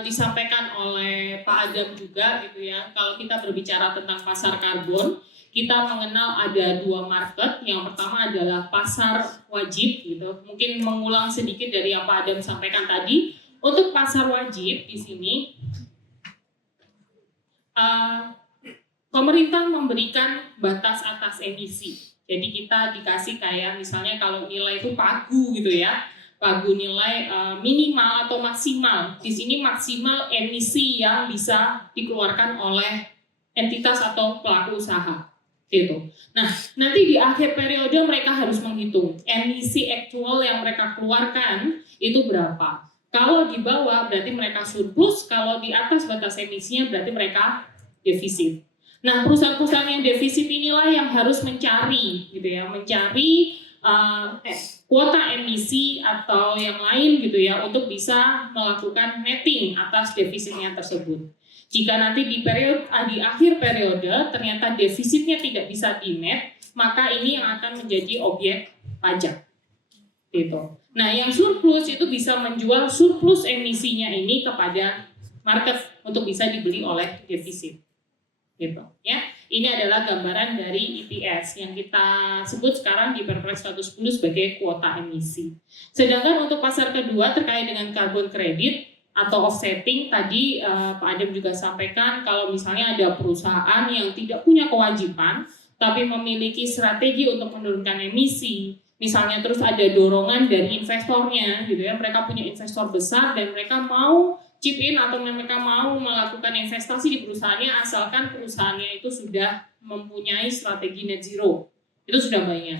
disampaikan oleh Pak Adam juga gitu ya. Kalau kita berbicara tentang pasar karbon, kita mengenal ada dua market. Yang pertama adalah pasar wajib gitu. Mungkin mengulang sedikit dari yang Pak Adam sampaikan tadi. Untuk pasar wajib di sini pemerintah memberikan batas atas emisi. Jadi kita dikasih kayak misalnya kalau nilai itu pagu gitu ya. Pagu nilai minimal atau maksimal. Di sini maksimal emisi yang bisa dikeluarkan oleh entitas atau pelaku usaha. Gitu. Nah, nanti di akhir periode mereka harus menghitung emisi aktual yang mereka keluarkan itu berapa. Kalau di bawah berarti mereka surplus, kalau di atas batas emisinya berarti mereka defisit. Nah, perusahaan-perusahaan yang defisit inilah yang harus mencari, gitu ya, mencari kuota emisi atau yang lain, gitu ya, untuk bisa melakukan netting atas defisitnya tersebut. Jika nanti di akhir periode ternyata defisitnya tidak bisa di-net, maka ini yang akan menjadi objek pajak, gitu. Nah, yang surplus itu bisa menjual surplus emisinya ini kepada market untuk bisa dibeli oleh defisit. Gitu ya. Ini adalah gambaran dari ETS yang kita sebut sekarang di Perpres 110 sebagai kuota emisi. Sedangkan untuk pasar kedua terkait dengan carbon credit atau offsetting, tadi Pak Adem juga sampaikan kalau misalnya ada perusahaan yang tidak punya kewajiban tapi memiliki strategi untuk menurunkan emisi, misalnya terus ada dorongan dari investornya gitu ya, mereka punya investor besar dan mereka mau chip in atau mereka mau melakukan investasi di perusahaannya asalkan perusahaannya itu sudah mempunyai strategi net zero, itu sudah banyak.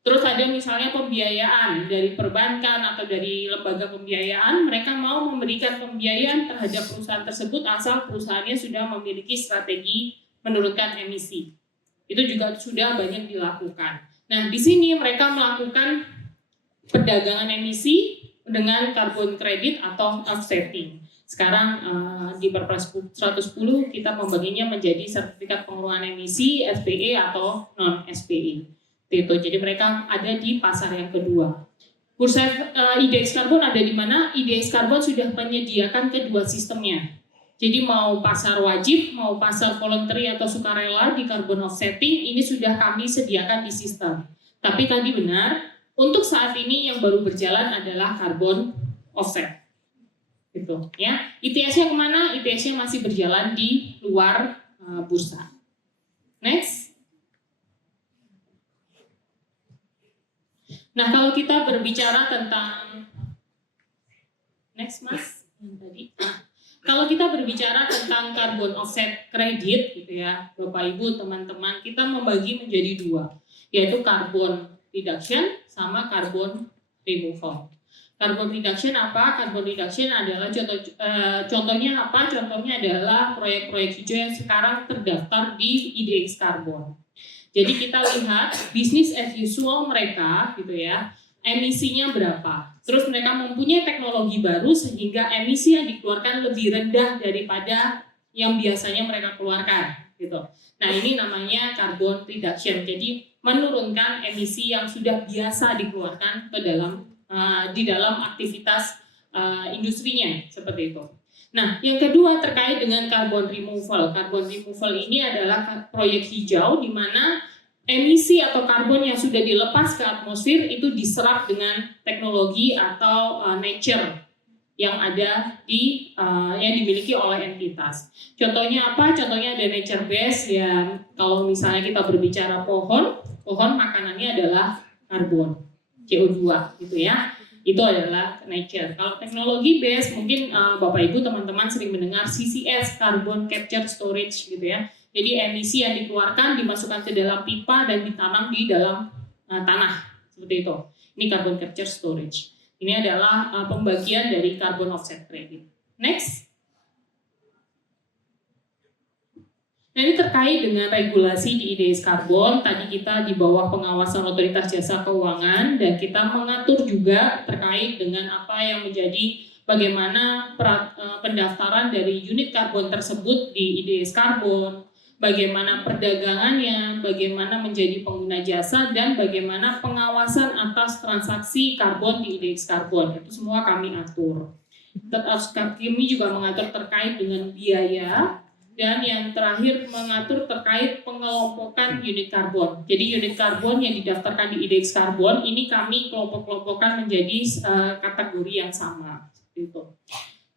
Terus ada misalnya pembiayaan dari perbankan atau dari lembaga pembiayaan, mereka mau memberikan pembiayaan terhadap perusahaan tersebut asal perusahaannya sudah memiliki strategi menurunkan emisi. Itu juga sudah banyak dilakukan. Nah, di sini mereka melakukan perdagangan emisi dengan carbon credit atau offsetting. Sekarang di Perpres 110 kita membaginya menjadi sertifikat pengurangan emisi SPE atau non SPE. Itu. Jadi mereka ada di pasar yang kedua. Bursa IDX Karbon ada di mana? IDX Karbon sudah menyediakan kedua sistemnya. Jadi mau pasar wajib, mau pasar voluntary atau sukarela di carbon offsetting, ini sudah kami sediakan di sistem. Tapi tadi benar, untuk saat ini yang baru berjalan adalah carbon offset. Gitu ya. ITS-nya kemana? ITS-nya masih berjalan di luar bursa. Next. Nah, kalau kita berbicara tentang next Mas, yang tadi. Kalau kita berbicara tentang carbon offset credit gitu ya, Bapak Ibu, teman-teman, kita membagi menjadi dua, yaitu carbon reduction sama carbon removal. Carbon reduction apa? Carbon reduction adalah contohnya apa? Contohnya adalah proyek-proyek hijau yang sekarang terdaftar di IDX Karbon. Jadi kita lihat bisnis as usual mereka gitu ya, emisinya berapa. Terus mereka mempunyai teknologi baru sehingga emisi yang dikeluarkan lebih rendah daripada yang biasanya mereka keluarkan gitu. Nah, ini namanya carbon reduction. Jadi menurunkan emisi yang sudah biasa dikeluarkan ke dalam di dalam aktivitas industrinya seperti itu. Nah, yang kedua terkait dengan carbon removal. Carbon removal ini adalah proyek hijau di mana emisi atau karbon yang sudah dilepas ke atmosfer itu diserap dengan teknologi atau nature yang ada di yang dimiliki oleh entitas. Contohnya apa? Contohnya ada nature base ya. Kalau misalnya kita berbicara pohon makanannya adalah karbon, CO2 gitu ya. Itu adalah nature. Kalau teknologi base mungkin Bapak Ibu teman-teman sering mendengar CCS, carbon capture storage gitu ya. Jadi emisi yang dikeluarkan dimasukkan ke dalam pipa dan ditanam di dalam tanah seperti itu. Ini carbon capture storage. Ini adalah pembagian dari carbon offset credit. Next. Nah, ini terkait dengan regulasi di IDX Karbon. Tadi kita di bawah pengawasan Otoritas Jasa Keuangan dan kita mengatur juga terkait dengan apa yang menjadi bagaimana pendaftaran dari unit karbon tersebut di IDX Karbon, bagaimana perdagangannya, bagaimana menjadi pengguna jasa, dan bagaimana pengawasan atas transaksi karbon di IDX Karbon. Itu semua kami atur. Kami juga mengatur terkait dengan biaya, dan yang terakhir mengatur terkait pengelompokan unit karbon. Jadi unit karbon yang didaftarkan di IDX Karbon ini kami kelompok-kelompokkan menjadi kategori yang sama. Gitu.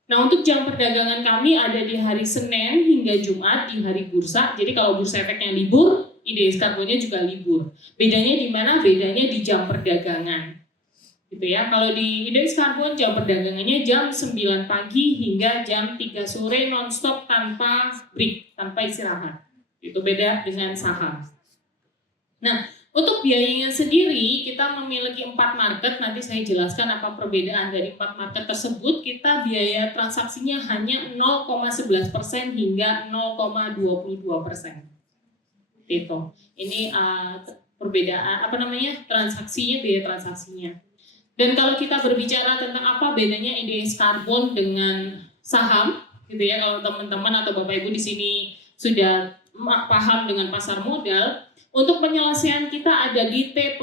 Nah, untuk jam perdagangan kami ada di hari Senin hingga Jumat di hari bursa. Jadi kalau bursa efeknya libur, IDX Karbonnya juga libur. Bedanya di mana? Bedanya di jam perdagangan. Gitu ya. Kalau di IDX Karbon jam perdagangannya jam 9 pagi hingga jam 3 sore non-stop tanpa break, tanpa istirahat. Itu beda dengan saham. Nah, untuk biayanya sendiri kita memiliki 4 market, nanti saya jelaskan apa perbedaan dari 4 market tersebut. Kita biaya transaksinya hanya 0,11% hingga 0,22%. Itu. Ini perbedaan transaksinya, biaya transaksinya. Dan kalau kita berbicara tentang apa bedanya IDX Karbon dengan saham, gitu ya, kalau teman-teman atau Bapak Ibu di sini sudah paham dengan pasar modal, untuk penyelesaian kita ada di T+0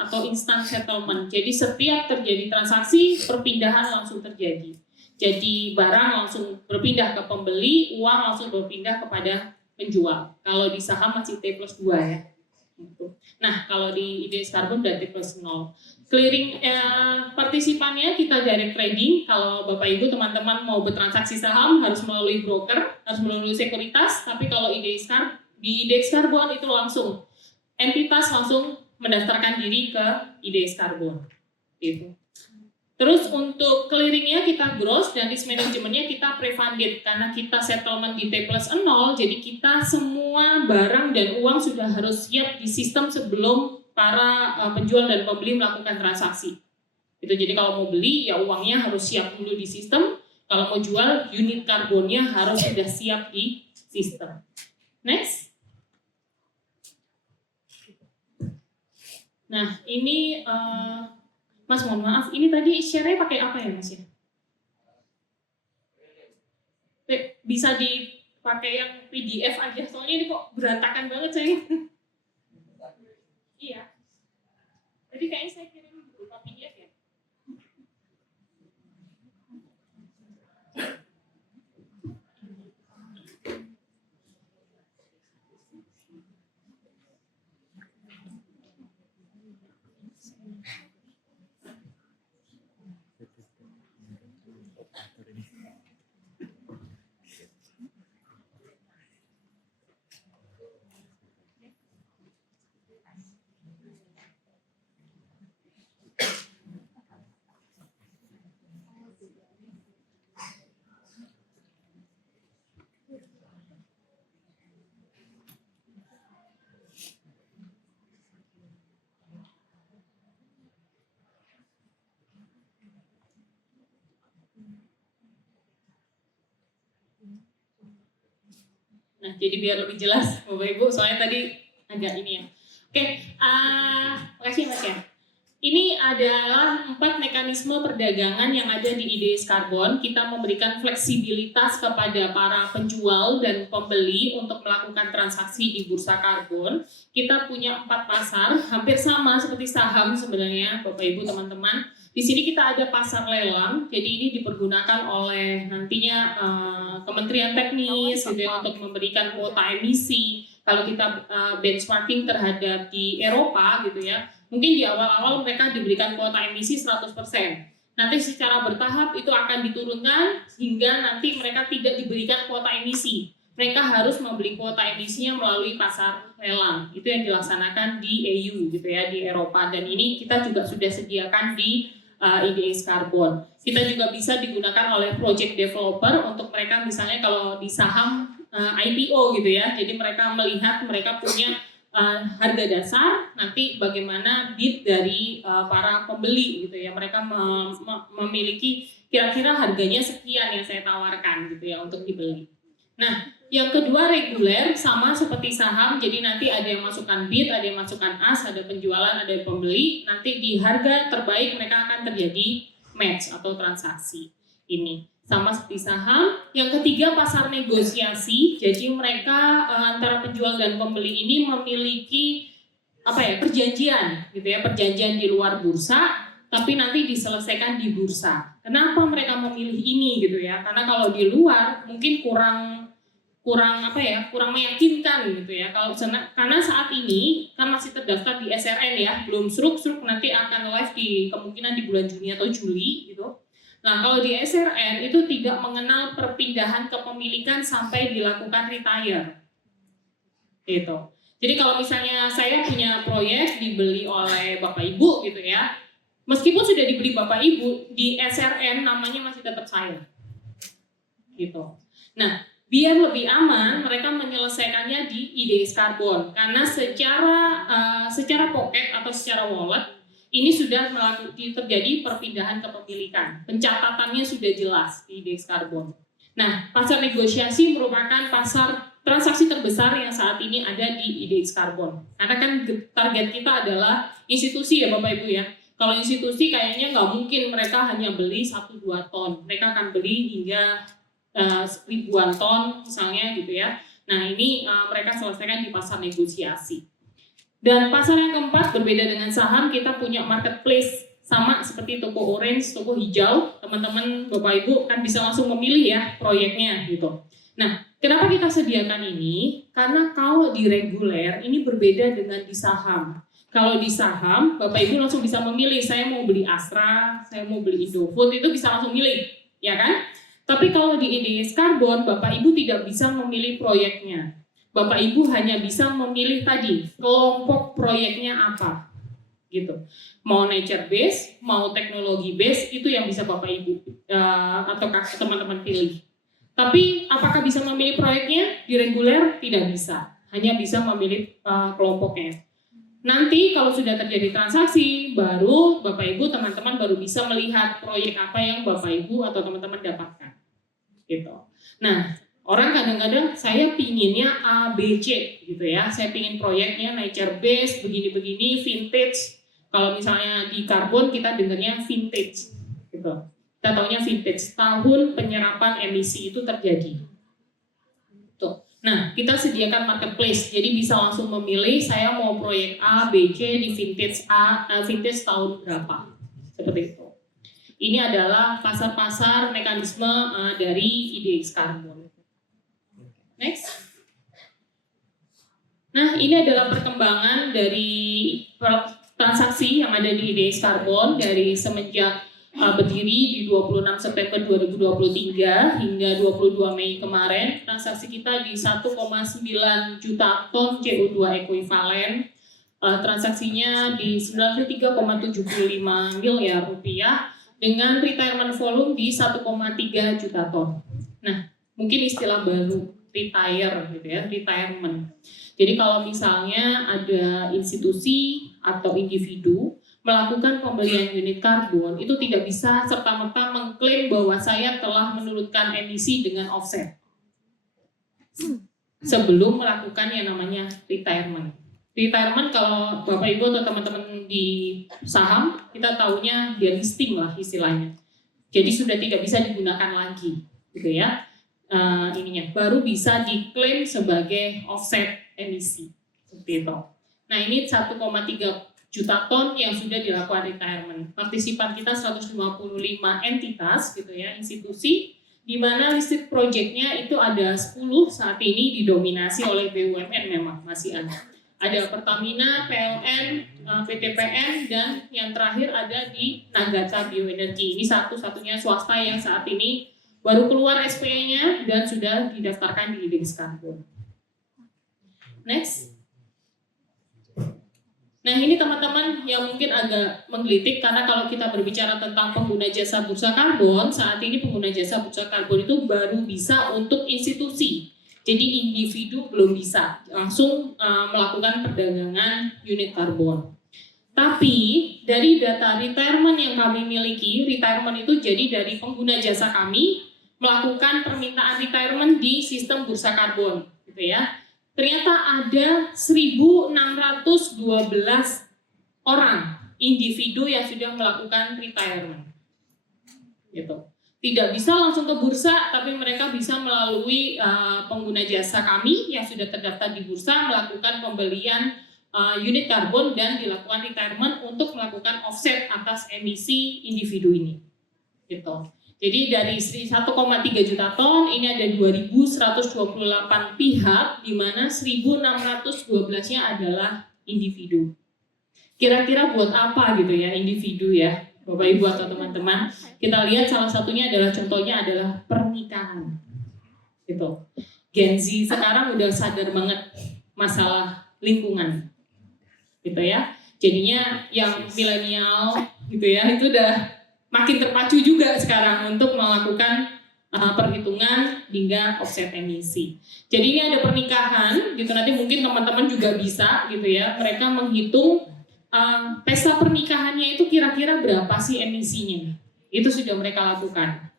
atau instant settlement. Jadi setiap terjadi transaksi, perpindahan langsung terjadi. Jadi barang langsung berpindah ke pembeli, uang langsung berpindah kepada penjual. Kalau di saham masih T+2 ya. Nah, kalau di IDX Karbon udah T+0. Clearing partisipannya kita direct trading. Kalau Bapak Ibu teman-teman mau bertransaksi saham harus melalui broker, harus melalui sekuritas. Tapi kalau di IDX Karbon itu langsung entitas langsung mendaftarkan diri ke IDX Karbon. Gitu. Terus untuk clearingnya kita gross dan risk manajemennya kita pre-funded karena kita settlement di T+0, jadi kita semua barang dan uang sudah harus siap di sistem sebelum para penjual dan pembeli melakukan transaksi. Itu jadi kalau mau beli ya uangnya harus siap dulu di sistem, kalau mau jual unit karbonnya harus sudah siap di sistem. Next. Nah ini Mas, mohon maaf, ini tadi share-nya pakai apa ya, Mas ya? Bisa dipakai yang PDF aja, soalnya ini kok berantakan banget saya. Iya. Jadi kayaknya saya kirim berupa PDF ya. Nah, jadi biar lebih jelas Bapak Ibu, soalnya tadi agak ini ya. Oke, makasih Mas ya. Ini adalah 4 mekanisme perdagangan yang ada di IDX Karbon. Kita memberikan fleksibilitas kepada para penjual dan pembeli untuk melakukan transaksi di bursa karbon. Kita punya 4 pasar, hampir sama seperti saham sebenarnya, Bapak Ibu teman-teman. Di sini kita ada pasar lelang, jadi ini dipergunakan oleh nantinya Kementerian Teknis gitu ya, untuk memberikan kuota emisi. Kalau kita benchmarking terhadap di Eropa gitu ya, mungkin di awal-awal mereka diberikan kuota emisi 100%. Nanti secara bertahap itu akan diturunkan hingga nanti mereka tidak diberikan kuota emisi. Mereka harus membeli kuota emisinya melalui pasar lelang. Itu yang dilaksanakan di EU gitu ya, di Eropa. Dan ini kita juga sudah sediakan di IDX Karbon. Kita juga bisa digunakan oleh project developer untuk mereka misalnya kalau di saham IPO gitu ya. Jadi mereka melihat mereka punya harga dasar, nanti bagaimana bid dari para pembeli gitu ya. Mereka memiliki kira-kira harganya sekian yang saya tawarkan gitu ya untuk dibeli. Nah, yang kedua reguler sama seperti saham, jadi nanti ada yang masukkan bid, ada yang masukkan as, ada penjualan, ada yang pembeli. Nanti di harga terbaik mereka akan terjadi match atau transaksi ini. Sama seperti saham. Yang ketiga pasar negosiasi, jadi mereka antara penjual dan pembeli ini memiliki perjanjian gitu ya, perjanjian di luar bursa, tapi nanti diselesaikan di bursa. Kenapa mereka memilih ini gitu ya? Karena kalau di luar mungkin kurang meyakinkan gitu ya. Karena saat ini kan masih terdaftar di SRN ya, belum sruk nanti akan live kemungkinan di bulan Juni atau Juli gitu. Nah, kalau di SRN itu tidak mengenal perpindahan kepemilikan sampai dilakukan retire. Gitu. Jadi kalau misalnya saya punya proyek dibeli oleh Bapak Ibu gitu ya, meskipun sudah dibeli Bapak Ibu, di SRN namanya masih tetap saya. Gitu. Nah, biar lebih aman, mereka menyelesaikannya di IDX Karbon karena secara pocket atau secara wallet ini sudah terjadi perpindahan kepemilikan. Pencatatannya sudah jelas di IDX Karbon. Nah, pasar negosiasi merupakan pasar transaksi terbesar yang saat ini ada di IDX Karbon. Karena kan target kita adalah institusi ya Bapak Ibu ya. Kalau institusi kayaknya nggak mungkin mereka hanya beli 1-2 ton. Mereka akan beli hingga ribuan ton misalnya gitu ya. Nah ini mereka selesaikan di pasar negosiasi. Dan pasar yang keempat berbeda dengan saham, kita punya marketplace sama seperti toko orange, toko hijau, teman-teman Bapak Ibu kan bisa langsung memilih ya proyeknya gitu. Nah, kenapa kita sediakan ini? Karena kalau di reguler ini berbeda dengan di saham. Kalau di saham, Bapak Ibu langsung bisa memilih, saya mau beli Astra, saya mau beli Indofood, itu bisa langsung milih, ya kan? Tapi kalau di IDX Karbon, Bapak Ibu tidak bisa memilih proyeknya. Bapak Ibu hanya bisa memilih tadi, kelompok proyeknya apa, gitu. Mau nature base, mau teknologi base, itu yang bisa Bapak Ibu atau teman-teman pilih. Tapi apakah bisa memilih proyeknya? Di reguler tidak bisa, hanya bisa memilih kelompoknya. Nanti kalau sudah terjadi transaksi, baru Bapak Ibu, teman-teman baru bisa melihat proyek apa yang Bapak Ibu atau teman-teman dapatkan. Gitu. Nah, orang kadang-kadang saya pinginnya A, B, C gitu ya. Saya pingin proyeknya nature base, begini-begini, vintage. Kalau misalnya di karbon kita dengarnya vintage. Gitu. Kita taunya vintage, tahun penyerapan emisi itu terjadi. Tuh. Nah, kita sediakan marketplace, jadi bisa langsung memilih saya mau proyek A, B, C di vintage vintage tahun berapa, seperti itu. Ini adalah pasar-pasar mekanisme dari IDX Karbon. Next. Nah, ini adalah perkembangan dari transaksi yang ada di IDX Karbon dari semenjak berdiri di 26 September 2023 hingga 22 Mei kemarin. Transaksi kita di 1,9 juta ton CO2 ekuivalen. Transaksinya di 93,75 miliar rupiah dengan retirement volume di 1,3 juta ton. Nah, mungkin istilah baru retire gitu ya, retirement. Jadi kalau misalnya ada institusi atau individu melakukan pembelian unit karbon, itu tidak bisa serta-merta mengklaim bahwa saya telah menurunkan emisi dengan offset sebelum melakukan yang namanya retirement. Retirement kalau Bapak Ibu atau teman-teman di saham, kita taunya dia listing lah istilahnya. Jadi sudah tidak bisa digunakan lagi, gitu ya. Ininya baru bisa diklaim sebagai offset emisi, seperti itu. Nah ini 1,3 juta ton yang sudah dilakukan retirement. Partisipan kita 155 entitas gitu ya, institusi, di mana listrik projectnya itu ada 10 saat ini didominasi oleh BUMN memang masih ada. Ada Pertamina, PLN, PTPN, dan yang terakhir ada di Nagata Bioenergi. Ini satu-satunya swasta yang saat ini baru keluar SPE-nya dan sudah didaftarkan di IDX Karbon. Next. Nah ini teman-teman yang mungkin agak menggelitik karena kalau kita berbicara tentang pengguna jasa bursa karbon, saat ini pengguna jasa bursa karbon itu baru bisa untuk institusi. Jadi individu belum bisa langsung melakukan perdagangan unit karbon. Tapi dari data retirement yang kami miliki, retirement itu jadi dari pengguna jasa kami melakukan permintaan retirement di sistem bursa karbon, gitu ya. Ternyata ada 1.612 orang individu yang sudah melakukan retirement. Gitu. Tidak bisa langsung ke bursa, tapi mereka bisa melalui pengguna jasa kami yang sudah terdaftar di bursa melakukan pembelian unit karbon dan dilakukan retirement untuk melakukan offset atas emisi individu ini. Gitu. Jadi dari 1,3 juta ton ini ada 2.128 pihak, di mana 1.612-nya adalah individu. Kira-kira buat apa gitu ya individu ya, Bapak Ibu atau teman-teman? Kita lihat salah satunya adalah contohnya adalah pernikahan. Gitu. Gen Z sekarang udah sadar banget masalah lingkungan. Gitu ya. Jadinya yang milenial gitu ya itu udah makin terpacu juga sekarang untuk melakukan perhitungan hingga offset emisi. Jadi ini ada pernikahan, gitu nanti mungkin teman-teman juga bisa gitu ya, mereka menghitung pesta pernikahannya itu kira-kira berapa sih emisinya. Itu sudah mereka lakukan.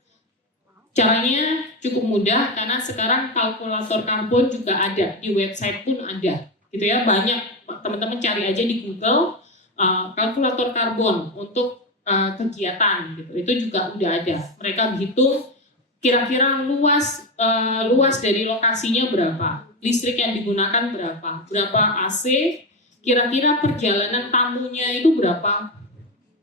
Caranya cukup mudah karena sekarang kalkulator karbon juga ada, di website pun ada, gitu ya. Banyak teman-teman cari aja di Google kalkulator karbon untuk kegiatan gitu, itu juga udah ada. Mereka hitung kira-kira luas dari lokasinya berapa, listrik yang digunakan berapa AC, kira-kira perjalanan tamunya itu berapa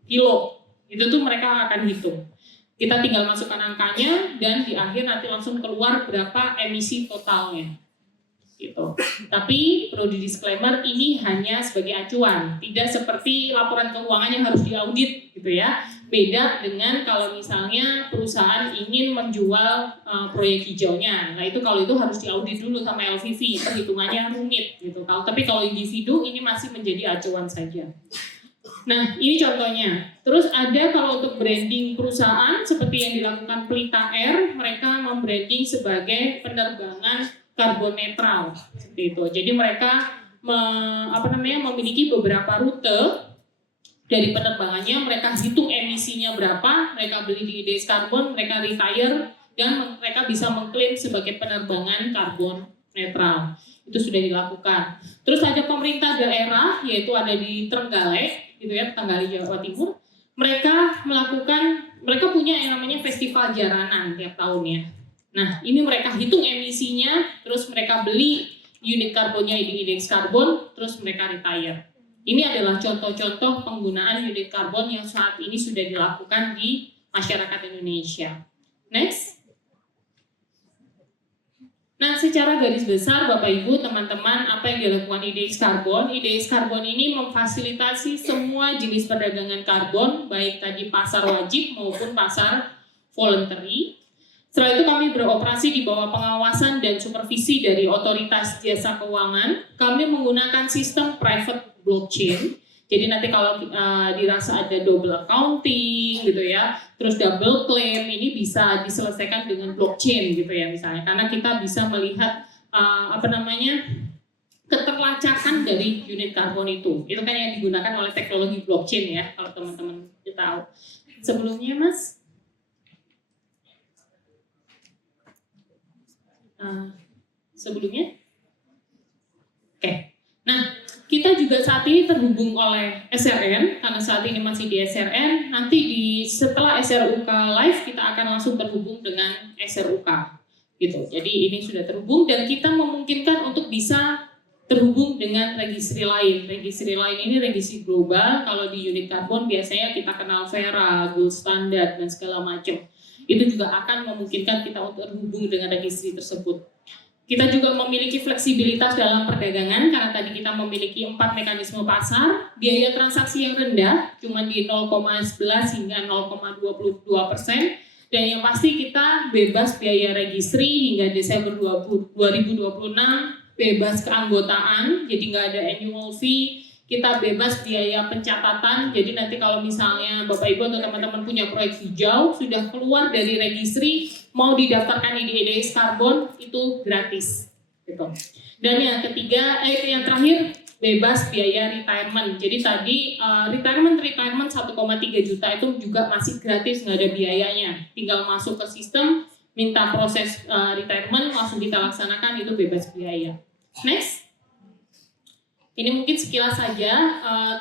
kilo Itu tuh mereka akan hitung. Kita tinggal masukkan angkanya dan di akhir nanti langsung keluar berapa emisi totalnya. Gitu. Tapi perlu di disclaimer ini hanya sebagai acuan, tidak seperti laporan keuangan yang harus diaudit gitu ya. Beda dengan kalau misalnya perusahaan ingin menjual proyek hijaunya. Nah, itu kalau itu harus diaudit dulu sama LVV, perhitungannya rumit gitu. Tapi kalau individu ini masih menjadi acuan saja. Nah, ini contohnya. Terus ada kalau untuk branding perusahaan seperti yang dilakukan Pelita Air, mereka membranding sebagai penerbangan karbon netral seperti itu. Jadi mereka memiliki beberapa rute dari penerbangannya, mereka hitung emisinya berapa, mereka beli di IDX Carbon, mereka retire dan mereka bisa mengklaim sebagai penerbangan karbon netral. Itu sudah dilakukan. Terus ada pemerintah daerah yaitu ada di Trenggalek gitu ya, Trenggalek Jawa Timur. Mereka punya yang namanya festival jaranan tiap tahunnya. Nah, ini mereka hitung emisinya, terus mereka beli unit karbonnya di IDX Carbon, terus mereka retire. Ini adalah contoh-contoh penggunaan unit karbon yang saat ini sudah dilakukan di masyarakat Indonesia. Next. Nah, secara garis besar Bapak Ibu, teman-teman, apa yang dilakukan IDX Carbon? IDX Carbon ini memfasilitasi semua jenis perdagangan karbon, baik tadi pasar wajib maupun pasar voluntary. Setelah itu kami beroperasi di bawah pengawasan dan supervisi dari otoritas jasa keuangan. Kami menggunakan sistem private blockchain. Jadi nanti kalau dirasa ada double accounting gitu ya, terus double claim, ini bisa diselesaikan dengan blockchain gitu ya misalnya. Karena kita bisa melihat keterlacakan dari unit karbon itu. Itu kan yang digunakan oleh teknologi blockchain ya, kalau teman-teman tahu. Sebelumnya Mas? Sebelumnya? Oke. Nah, kita juga saat ini terhubung oleh SRN, karena saat ini masih di SRN. Nanti setelah SRUK live, kita akan langsung terhubung dengan SRUK. Gitu. Jadi ini sudah terhubung dan kita memungkinkan untuk bisa terhubung dengan registry lain. Registry lain ini registry global. Kalau di unit karbon biasanya kita kenal Vera, Gold Standard, dan segala macam. Itu juga akan memungkinkan kita untuk terhubung dengan registry tersebut. Kita juga memiliki fleksibilitas dalam perdagangan karena tadi kita memiliki 4 mekanisme pasar, biaya transaksi yang rendah, cuma di 0,11 hingga 0,22%, dan yang pasti kita bebas biaya registry hingga Desember 2026, bebas keanggotaan, jadi nggak ada annual fee. Kita bebas biaya pencatatan, jadi nanti kalau misalnya Bapak Ibu atau teman-teman punya proyek hijau, sudah keluar dari registry, mau didaftarkan di IDX Carbon, itu gratis. Gitu. Dan yang terakhir, bebas biaya retirement. Jadi tadi retirement 1,3 juta itu juga masih gratis, nggak ada biayanya. Tinggal masuk ke sistem, minta proses retirement, langsung kita laksanakan, itu bebas biaya. Next. Ini mungkin sekilas saja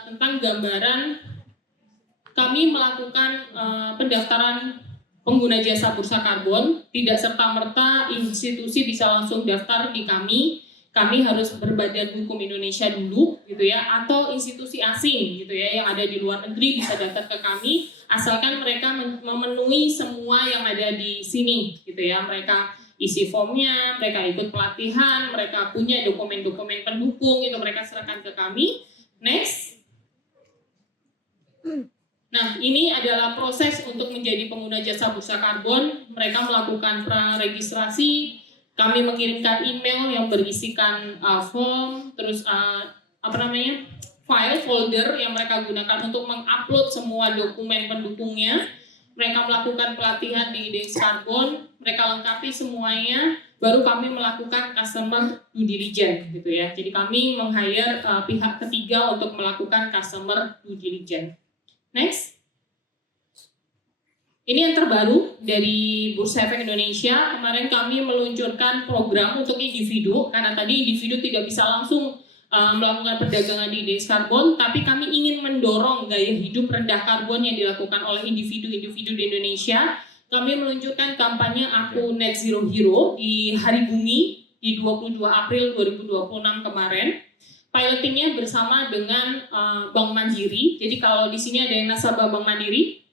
tentang gambaran kami melakukan pendaftaran pengguna jasa bursa karbon. Tidak serta-merta institusi bisa langsung daftar di kami. Kami harus berbadan hukum Indonesia dulu, gitu ya, atau institusi asing, gitu ya, yang ada di luar negeri bisa daftar ke kami, asalkan mereka memenuhi semua yang ada di sini, gitu ya. Mereka isi formnya, mereka ikut pelatihan, mereka punya dokumen-dokumen pendukung, itu mereka serahkan ke kami. Next. Nah, ini adalah proses untuk menjadi pengguna jasa bursa karbon. Mereka melakukan praregistrasi, kami mengirimkan email yang berisikan form, terus file folder yang mereka gunakan untuk mengupload semua dokumen pendukungnya. Mereka melakukan pelatihan di IDX Carbon, mereka lengkapi semuanya, baru kami melakukan customer due diligence gitu ya. Jadi kami meng-hire pihak ketiga untuk melakukan customer due diligence. Next. Ini yang terbaru dari Bursa Efek Indonesia. Kemarin kami meluncurkan program untuk individu, karena tadi individu tidak bisa langsung melakukan perdagangan di IDX Carbon, tapi kami ingin mendorong gaya hidup rendah karbon yang dilakukan oleh individu-individu di Indonesia. Kami meluncurkan kampanye Aku Net Zero Hero di Hari Bumi di 22 April 2026 kemarin. Pilotingnya bersama dengan Bank Mandiri. Jadi kalau di sini ada yang nasabah Bank Mandiri,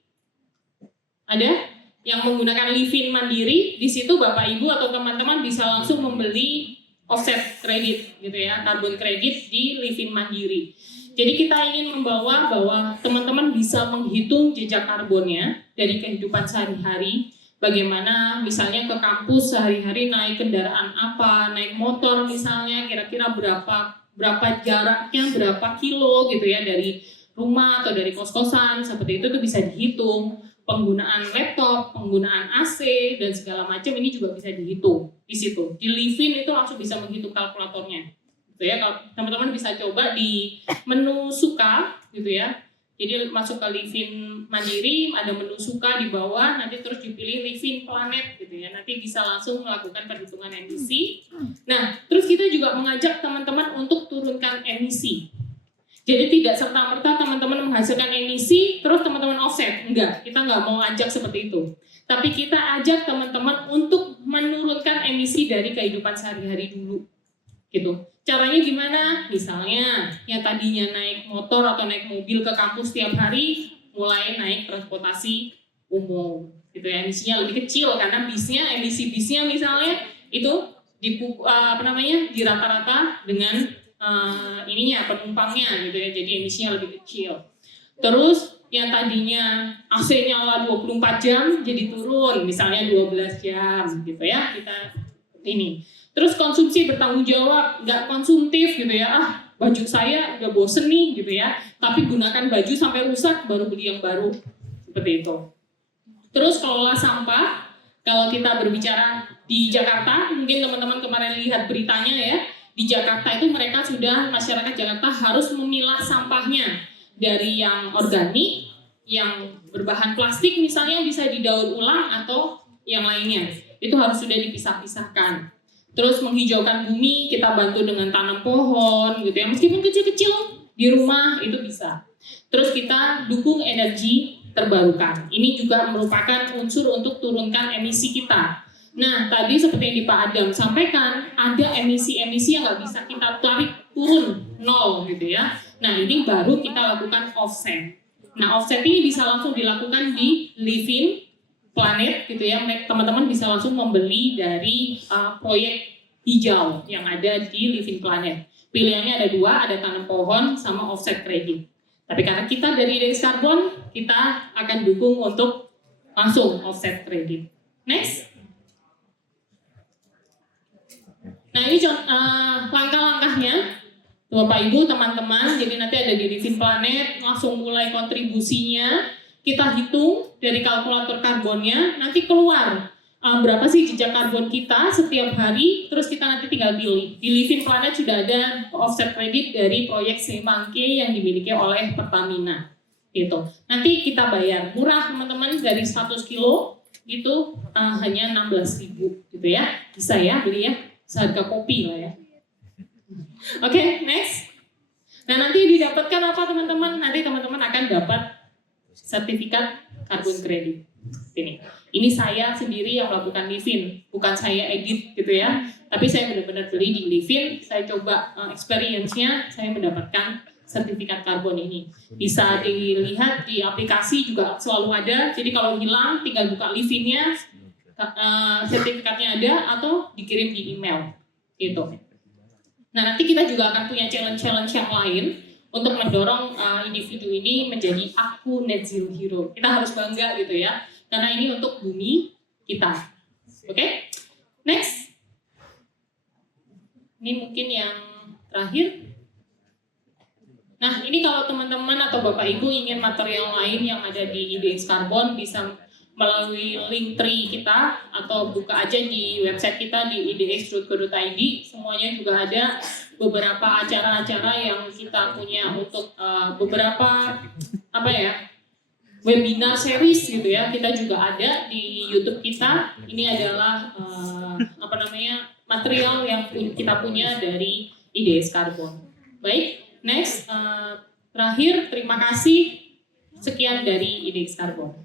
Ada? Yang menggunakan Livin Mandiri, di situ Bapak Ibu atau teman-teman bisa langsung membeli offset kredit gitu ya, karbon kredit di Livin Mandiri. Jadi kita ingin membawa bahwa teman-teman bisa menghitung jejak karbonnya dari kehidupan sehari-hari. Bagaimana misalnya ke kampus sehari-hari naik kendaraan apa, naik motor misalnya, kira-kira berapa jaraknya, berapa kilo gitu ya dari rumah atau dari kos-kosan, seperti itu tuh bisa dihitung. Penggunaan laptop, penggunaan AC dan segala macam ini juga bisa dihitung di situ. Di Livin itu langsung bisa menghitung kalkulatornya. Gitu ya, kalau teman-teman bisa coba di menu suka gitu ya. Jadi masuk ke Livin Mandiri, ada menu suka di bawah, nanti terus dipilih Livin Planet gitu ya. Nanti bisa langsung melakukan perhitungan emisi. Nah, terus kita juga mengajak teman-teman untuk turunkan emisi. Jadi tidak serta-merta teman-teman menghasilkan emisi, terus teman-teman offset. Enggak, kita nggak mau ajak seperti itu. Tapi kita ajak teman-teman untuk menurunkan emisi dari kehidupan sehari-hari dulu. Gitu. Caranya gimana? Misalnya, yang tadinya naik motor atau naik mobil ke kampus setiap hari, mulai naik transportasi umum. Gitu ya, emisinya lebih kecil karena emisi bisnya misalnya itu di rata-rata dengan penumpangnya gitu ya, jadi emisinya lebih kecil. Terus yang tadinya AC nyala 24 jam jadi turun misalnya 12 jam gitu ya, kita ini. Terus konsumsi bertanggung jawab, nggak konsumtif gitu ya, baju saya udah bosen nih gitu ya, tapi gunakan baju sampai rusak baru beli yang baru, seperti itu. Terus kelola sampah, kalau kita berbicara di Jakarta, mungkin teman-teman kemarin lihat beritanya ya, di Jakarta itu masyarakat Jakarta harus memilah sampahnya dari yang organik, yang berbahan plastik misalnya bisa didaur ulang atau yang lainnya. Itu harus sudah dipisah-pisahkan. Terus menghijaukan bumi, kita bantu dengan tanam pohon gitu ya. Meskipun kecil-kecil di rumah itu bisa. Terus kita dukung energi terbarukan. Ini juga merupakan unsur untuk turunkan emisi kita. Nah, tadi seperti yang Pak Adam sampaikan, ada emisi-emisi yang nggak bisa kita tarik turun, nol gitu ya. Nah, ini baru kita lakukan offset. Nah, offset ini bisa langsung dilakukan di Livin Planet gitu ya. Teman-teman bisa langsung membeli dari proyek hijau yang ada di Livin Planet. Pilihannya ada dua, ada tanam pohon sama offset kredit. Tapi karena kita dari IDX Carbon, kita akan dukung untuk langsung offset kredit. Next. Nah, ini langkah-langkahnya, Bapak Ibu, teman-teman. Jadi nanti ada di Livin Planet, langsung mulai kontribusinya. Kita hitung dari kalkulator karbonnya, nanti keluar berapa sih jejak karbon kita setiap hari, terus kita nanti tinggal pilih. Di Livin Planet sudah ada offset kredit dari proyek Semangke yang dimiliki oleh Pertamina. Gitu. Nanti kita bayar murah teman-teman, dari 100 kilo itu hanya 16.000 gitu ya. Bisa ya beli ya, seharga kopi lah ya. Oke, next. Nah, nanti didapatkan apa teman-teman? Nanti teman-teman akan dapat sertifikat karbon kredit. Ini saya sendiri yang melakukan Livin, bukan saya edit gitu ya. Tapi saya benar-benar beli di Livin, saya coba experience-nya, saya mendapatkan sertifikat karbon ini. Bisa dilihat di aplikasi juga selalu ada. Jadi kalau hilang tinggal buka Livin-nya, sertifikatnya ada atau dikirim di email gitu. Nah, nanti kita juga akan punya challenge-challenge yang lain untuk mendorong individu ini menjadi aku net zero hero. Kita harus bangga gitu ya, karena ini untuk bumi kita. Oke? Next. Ini mungkin yang terakhir. Nah, ini kalau teman-teman atau Bapak Ibu ingin material lain yang ada di IDX Carbon, bisa melalui link tree kita atau buka aja di website kita di idx.co.id. Semuanya juga ada beberapa acara-acara yang kita punya untuk beberapa webinar series gitu ya. Kita juga ada di YouTube kita. Ini adalah material yang kita punya dari IDX Carbon. Baik, next. Terakhir, terima kasih. Sekian dari IDX Carbon.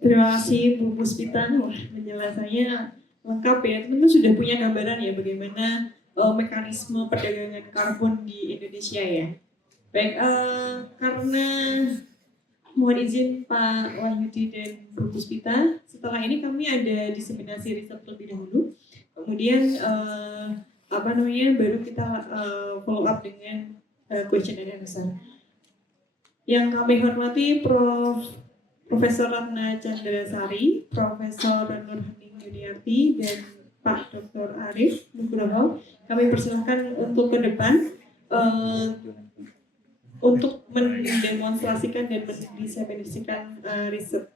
Terima kasih Bu Puspita. Wah, penjelasannya lengkap ya. Teman-teman sudah punya gambaran ya bagaimana mekanisme perdagangan karbon di Indonesia ya. Baik, karena mohon izin Pak Wahyudi dan Bu Puspita, setelah ini kami ada diseminasi riset terlebih dahulu. Kemudian baru kita follow up dengan question and answer. Yang kami hormati Profesor Ratna Chandrasari, Profesor Nurhaning Yuniarti, dan Pak Dr. Arif Nugroho. Kami persilahkan untuk ke depan untuk mendemonstrasikan dan mendiseminasikan riset.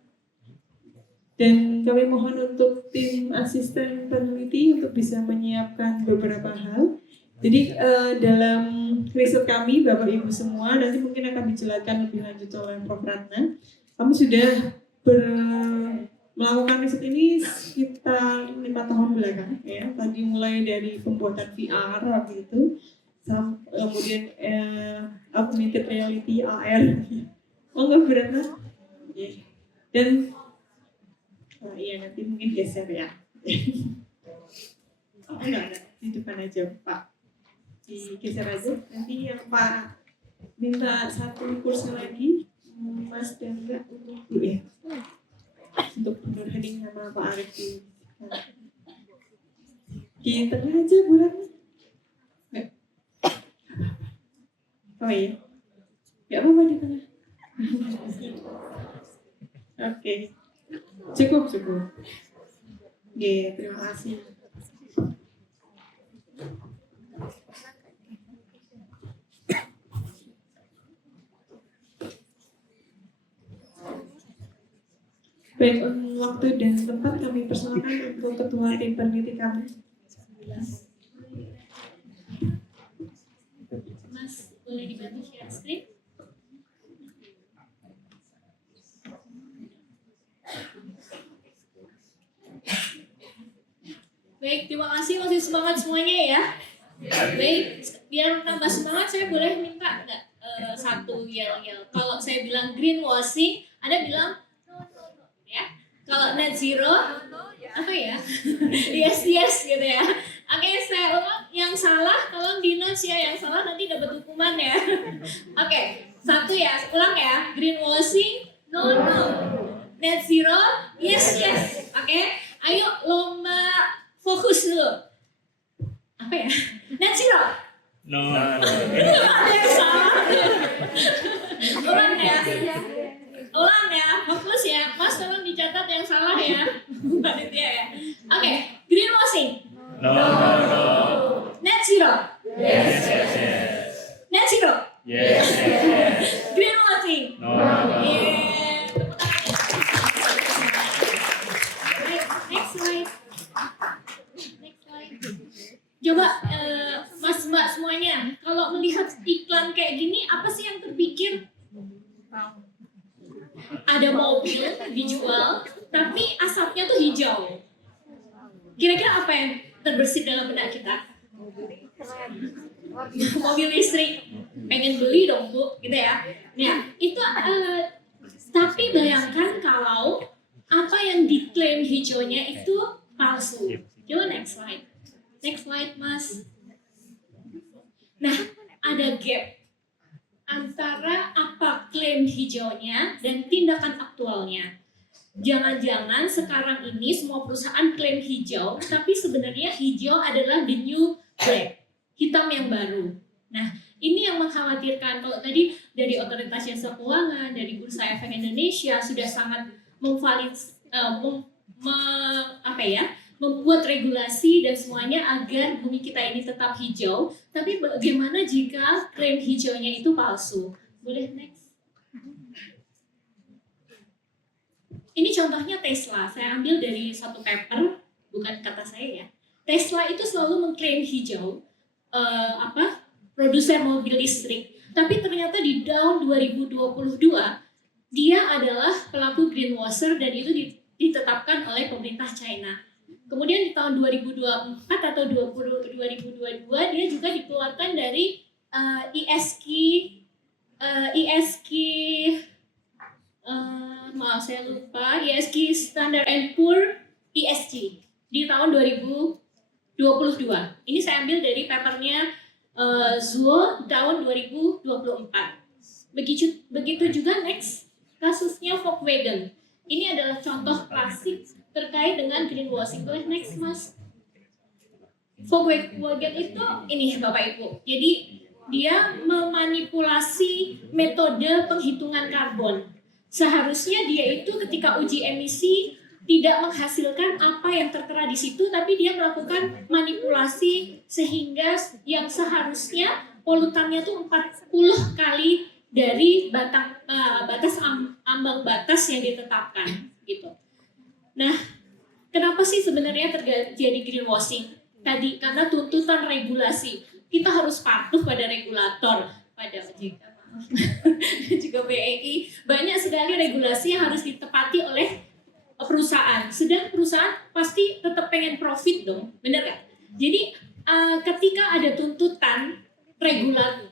Dan kami mohon untuk tim asisten peneliti untuk bisa menyiapkan beberapa hal. Jadi dalam riset kami, Bapak Ibu semua, nanti mungkin akan dijelaskan lebih lanjut oleh Prof. Ratna. Kami sudah melakukan riset ini sekitar 5 tahun belakang ya. Tadi mulai dari pembuatan VR gitu, kemudian augmented reality AR. Oh enggak berat lah. Dan iya nanti mungkin geser ya. Oh enggak ada, di depan aja Pak. Digeser aja. Nanti yang Pak minta satu kursi lagi, Mas dan Mbak untuk ya. Untuk Nur Hening sama Pak Arif di tengah aja bulan. Oh iya, gak apa-apa di tengah. Oke, cukup. Oke, terima kasih. Baik, waktu dan tempat kami persilakan untuk ketua tim peneliti kami. Mas, boleh dibantu share screen? Baik, terima kasih, masih semangat semuanya ya. Baik, biar tambah semangat saya boleh minta nggak satu yel-yel. Kalau saya bilang greenwashing, Anda bilang ya. Kalau net zero, apa ya? yes gitu ya. Oke, saya ulang yang salah, tolong di notes ya, yang salah nanti dapat hukuman ya. Oke, satu ya, ulang ya. Greenwashing, no. Net zero, yes. Oke, ayo lomba fokus dulu. Apa ya? Net zero. No. Ada yang salah. Ulang ya, fokus ya. Mas tolong dicatat yang salah ya. Panitia ya. Oke, greenwashing. No. Net zero. Yes. Net zero. Yes. Greenwashing. No. Yeah. Next slide. Coba Mas Mbak semuanya, kalau melihat iklan kayak gini, apa sih yang terpikir? Ada mobil dijual, tapi asapnya tuh hijau. Kira-kira apa yang terbersit dalam benak kita? Mobil listrik. Pengen beli dong Bu, gitu ya. Nah, itu tapi bayangkan kalau apa yang diklaim hijaunya itu palsu. Coba next slide. Next slide, Mas. Nah, ada gap antara apa klaim hijaunya dan tindakan aktualnya. Jangan-jangan sekarang ini semua perusahaan klaim hijau, tapi sebenarnya hijau adalah the new black, hitam yang baru. Nah, ini yang mengkhawatirkan. Kalau tadi dari Otoritas Jasa Keuangan, dari Bursa Efek Indonesia sudah sangat membuat regulasi dan semuanya agar bumi kita ini tetap hijau. Tapi bagaimana jika klaim hijaunya itu palsu? Boleh next? Ini contohnya Tesla. Saya ambil dari satu paper, bukan kata saya ya. Tesla itu selalu mengklaim hijau, produsen mobil listrik. Tapi ternyata di tahun 2022 dia adalah pelaku greenwasher dan itu ditetapkan oleh pemerintah China. Kemudian di tahun 2024 atau 2022 dia juga dikeluarkan dari ESG Standard and Poor ESG di tahun 2022. 22. Ini saya ambil dari papernya Zuo tahun 2024. Begitu juga next kasusnya Volkswagen. Ini adalah contoh klasik terkait dengan greenwashing. Boleh next Mas? Volkswagen itu ini Bapak Ibu. Jadi dia memanipulasi metode penghitungan karbon. Seharusnya dia itu ketika uji emisi tidak menghasilkan apa yang tertera di situ, tapi dia melakukan manipulasi sehingga yang seharusnya polutannya itu 40 kali dari ambang batas yang ditetapkan gitu. Nah, kenapa sih sebenarnya terjadi greenwashing? Tadi karena tuntutan regulasi. Kita harus patuh pada regulator, pada OJK dan juga BEI. Banyak sekali regulasi yang harus ditepati oleh perusahaan. Sedang perusahaan pasti tetap pengen profit dong, benar nggak? Jadi ketika ada tuntutan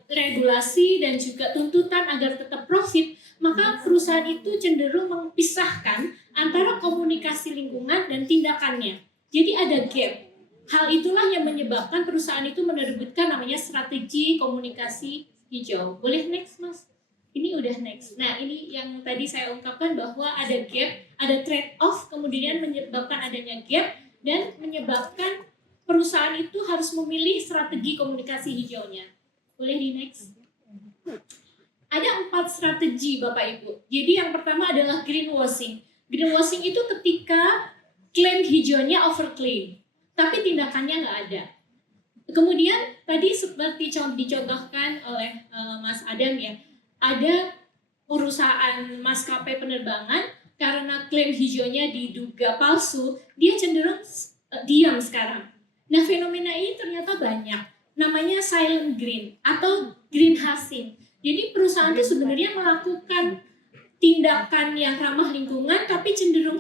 regulasi dan juga tuntutan agar tetap profit, maka perusahaan itu cenderung memisahkan antara komunikasi lingkungan dan tindakannya. Jadi ada gap. Hal itulah yang menyebabkan perusahaan itu menerbitkan namanya strategi komunikasi hijau. Boleh next Mas? Ini udah next. Nah ini yang tadi saya ungkapkan bahwa ada gap, ada trade off, kemudian menyebabkan adanya gap dan menyebabkan perusahaan itu harus memilih strategi komunikasi hijaunya. Boleh di next? Ada 4 strategi Bapak Ibu. Jadi yang pertama adalah greenwashing. Greenwashing itu ketika klaim hijaunya overclaim, tapi tindakannya nggak ada. Kemudian tadi seperti dicontohkan oleh Mas Adam ya, ada perusahaan maskapai penerbangan karena klaim hijaunya diduga palsu, dia cenderung diam sekarang. Nah fenomena ini ternyata banyak, namanya silent green atau greenwashing. Jadi perusahaan itu sebenarnya melakukan tindakan yang ramah lingkungan tapi cenderung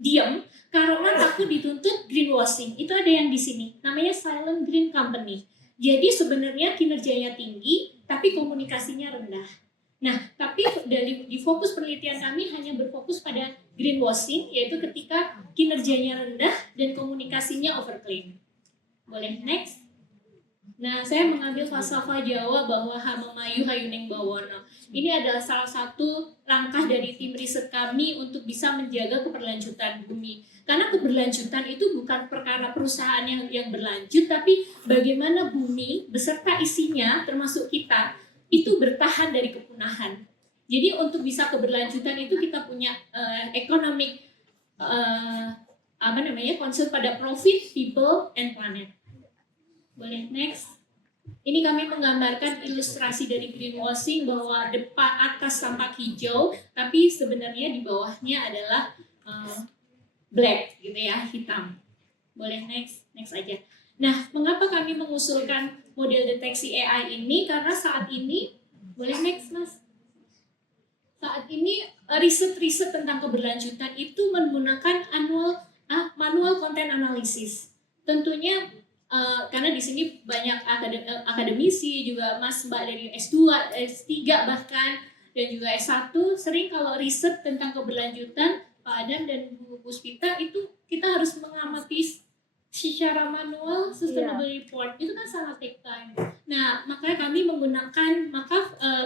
diam karena takut dituntut greenwashing. Itu ada yang di sini, namanya silent green company. Jadi sebenarnya kinerjanya tinggi tapi komunikasinya rendah. Nah, tapi di fokus penelitian kami hanya berfokus pada greenwashing, yaitu ketika kinerjanya rendah dan komunikasinya overclaim. Boleh next? Nah, saya mengambil falsafah Jawa bahwa Hamamayu Hayuning Bawono. Ini adalah salah satu langkah dari tim riset kami untuk bisa menjaga keberlanjutan bumi. Karena keberlanjutan itu bukan perkara perusahaan yang berlanjut, tapi bagaimana bumi beserta isinya, termasuk kita, itu bertahan dari kepunahan. Jadi untuk bisa keberlanjutan itu kita punya economic concern pada profit, people, and planet. Boleh next? Ini kami menggambarkan ilustrasi dari greenwashing bahwa depan atas tampak hijau, tapi sebenarnya di bawahnya adalah black gitu ya, hitam. Boleh next aja. Nah, mengapa kami mengusulkan model deteksi AI ini? Karena saat ini, boleh next Mas? Saat ini riset-riset tentang keberlanjutan itu menggunakan manual content analysis. Tentunya karena di sini banyak akademisi juga Mas Mbak dari S2, S3 bahkan dan juga S1 sering kalau riset tentang keberlanjutan Pak Adam dan Bu Puspita itu kita harus mengamati secara manual sustainable report itu kan sangat take time. Nah, makanya kami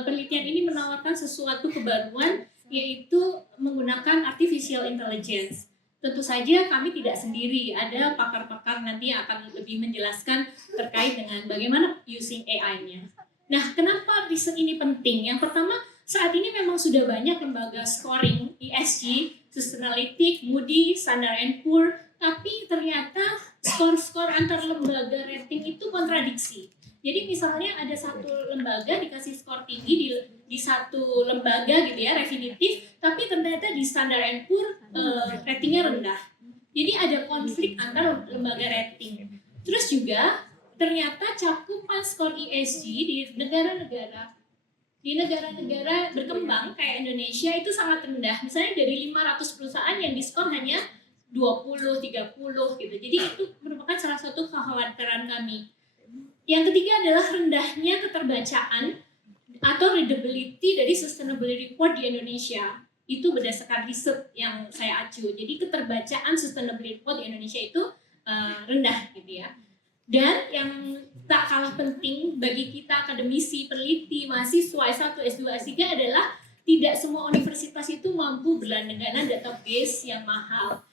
penelitian ini menawarkan sesuatu kebaruan yaitu menggunakan artificial intelligence. Tentu saja kami tidak sendiri, ada pakar-pakar nanti yang akan lebih menjelaskan terkait dengan bagaimana using AI-nya. Nah, kenapa riset ini penting? Yang pertama, saat ini memang sudah banyak lembaga scoring ESG, Sustainalytics, Moody's, Standard & Poor's, tapi ternyata skor-skor antar lembaga rating itu kontradiksi. Jadi misalnya ada satu lembaga dikasih skor tinggi di satu lembaga gitu ya, Refinitiv, tapi ternyata di Standard & Poor's ratingnya rendah. Jadi ada konflik antar lembaga rating. Terus juga ternyata cakupan skor ESG di negara-negara berkembang kayak Indonesia itu sangat rendah. Misalnya dari 500 perusahaan yang diskor hanya 20, 30 gitu. Jadi itu merupakan salah satu kekhawatiran kami. Yang ketiga adalah rendahnya keterbacaan atau readability dari sustainability report di Indonesia. Itu berdasarkan riset yang saya acu. Jadi keterbacaan sustainability report di Indonesia itu rendah gitu ya. Dan yang tak kalah penting bagi kita akademisi, peneliti, mahasiswa S1, S2, S3 adalah tidak semua universitas itu mampu berlangganan database yang mahal.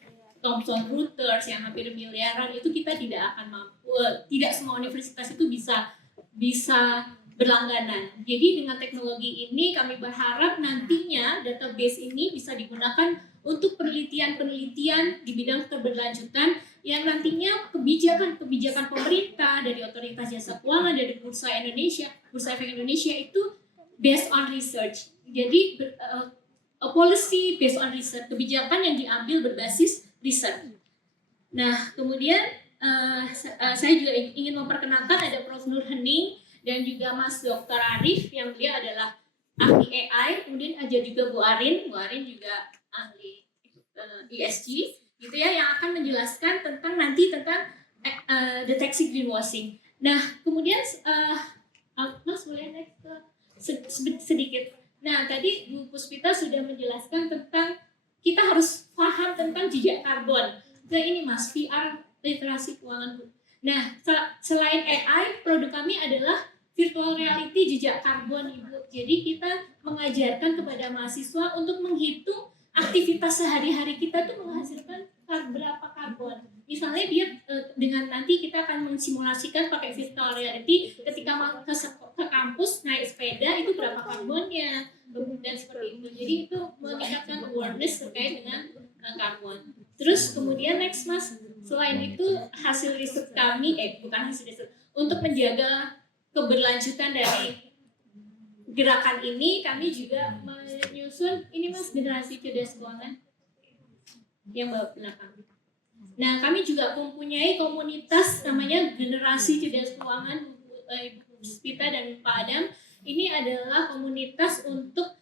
Thomson Reuters yang hampir miliaran itu kita tidak akan mampu, tidak semua universitas itu bisa berlangganan. Jadi dengan teknologi ini kami berharap nantinya database ini bisa digunakan untuk penelitian-penelitian di bidang keberlanjutan yang nantinya kebijakan pemerintah dari Otoritas Jasa Keuangan, dari Bursa Efek Indonesia itu based on research. Jadi policy based on research, kebijakan yang diambil berbasis riset. Nah, kemudian saya juga ingin memperkenalkan ada Prof. Nur Hening dan juga Mas Dr. Arif yang beliau adalah ahli AI, kemudian ada juga Bu Arin juga ahli ESG gitu ya, yang akan menjelaskan tentang deteksi greenwashing. Nah, kemudian Mas boleh next sedikit. Nah, tadi Bu Puspita sudah menjelaskan tentang kita harus paham tentang jejak karbon. Nah, ini Mas, VR literasi keuangan. Nah, selain AI, produk kami adalah virtual reality jejak karbon, Ibu. Jadi kita mengajarkan kepada mahasiswa untuk menghitung aktivitas sehari-hari kita tuh menghasilkan berapa karbon. Misalnya dia dengan nanti kita akan mensimulasikan pakai virtual reality ketika ke kampus naik sepeda itu berapa karbonnya dan seperti itu. Jadi itu meningkatkan awareness terkait dengan karbon. Terus kemudian next Mas, selain itu hasil riset kami bukan hasil riset, untuk menjaga keberlanjutan dari gerakan ini kami juga menyusun ini Mas, generasi cerdas keuangan yang belakang. Nah, kami juga mempunyai komunitas namanya generasi cerdas keuangan, Ibu Puspita dan Pak Adam. Ini adalah komunitas untuk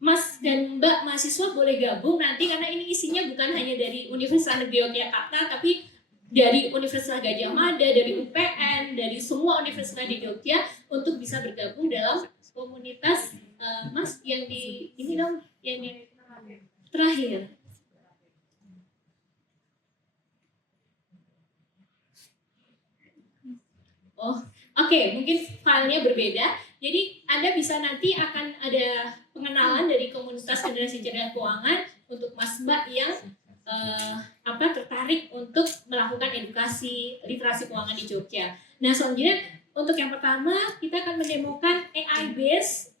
Mas dan Mbak mahasiswa boleh gabung nanti, karena ini isinya bukan hanya dari Universitas Negeri Yogyakarta, tapi dari Universitas Gadjah Mada, dari UPN, dari semua universitas di Jogja untuk bisa bergabung dalam komunitas Mas yang di ini dong, yang terakhir. Oh, oke, mungkin filenya berbeda. Jadi Anda bisa nanti akan ada pengenalan dari komunitas generasi cerdas keuangan untuk Mas Mbak yang tertarik untuk melakukan edukasi literasi keuangan di Jogja. Nah, selanjutnya untuk yang pertama kita akan mendemokan AI based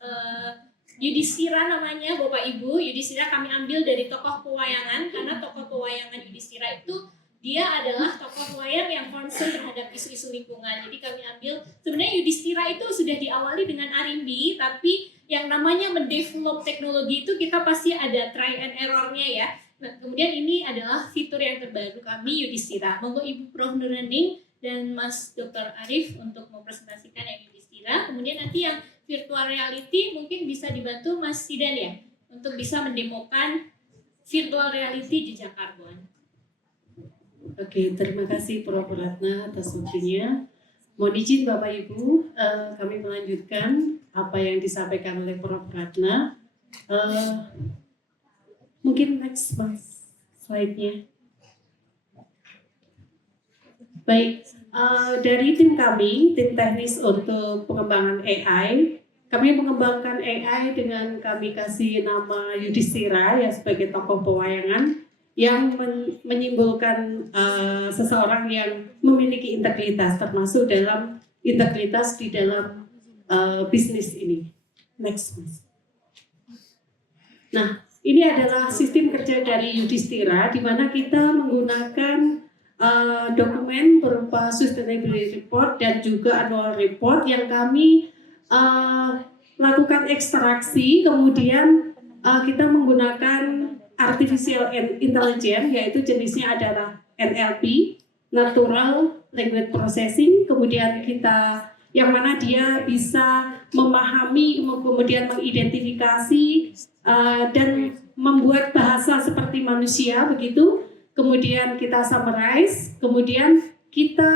Yudhistira namanya, Bapak Ibu. Yudhistira kami ambil dari tokoh pewayangan, karena tokoh pewayangan Yudhistira itu dia adalah tokoh wayang yang concern terhadap isu-isu lingkungan. Jadi kami ambil, sebenarnya Yudhistira itu sudah diawali dengan Arimbi, tapi yang namanya mendevelop teknologi itu kita pasti ada try and error-nya ya. Nah, kemudian ini adalah fitur yang terbaru kami Yudhistira. Monggo Ibu Prof. Nur Hening dan Mas Dr. Arif untuk mempresentasikan yang Yudhistira. Kemudian nanti yang virtual reality mungkin bisa dibantu Mas Sidan ya, untuk bisa mendemokan virtual reality jejak karbon. Oke, terima kasih Prof. Ratna atas waktunya. Mohon izin Bapak Ibu, kami melanjutkan apa yang disampaikan oleh Prof. Ratna. Mungkin next Mas, slide-nya. Baik, dari tim kami, tim teknis untuk pengembangan AI, kami mengembangkan AI dengan kami kasih nama Yudhistira ya sebagai tokoh pewayangan yang menyimbolkan seseorang yang memiliki integritas, termasuk dalam integritas di dalam bisnis ini. Next, Mas. Nah, ini adalah sistem kerja dari Yudhistira, di mana kita menggunakan dokumen berupa sustainability report dan juga annual report yang kami lakukan ekstraksi, kemudian kita menggunakan artificial intelligence, yaitu jenisnya adalah NLP, natural language processing, kemudian kita yang mana dia bisa memahami, kemudian mengidentifikasi dan membuat bahasa seperti manusia begitu. Kemudian kita summarize, kemudian kita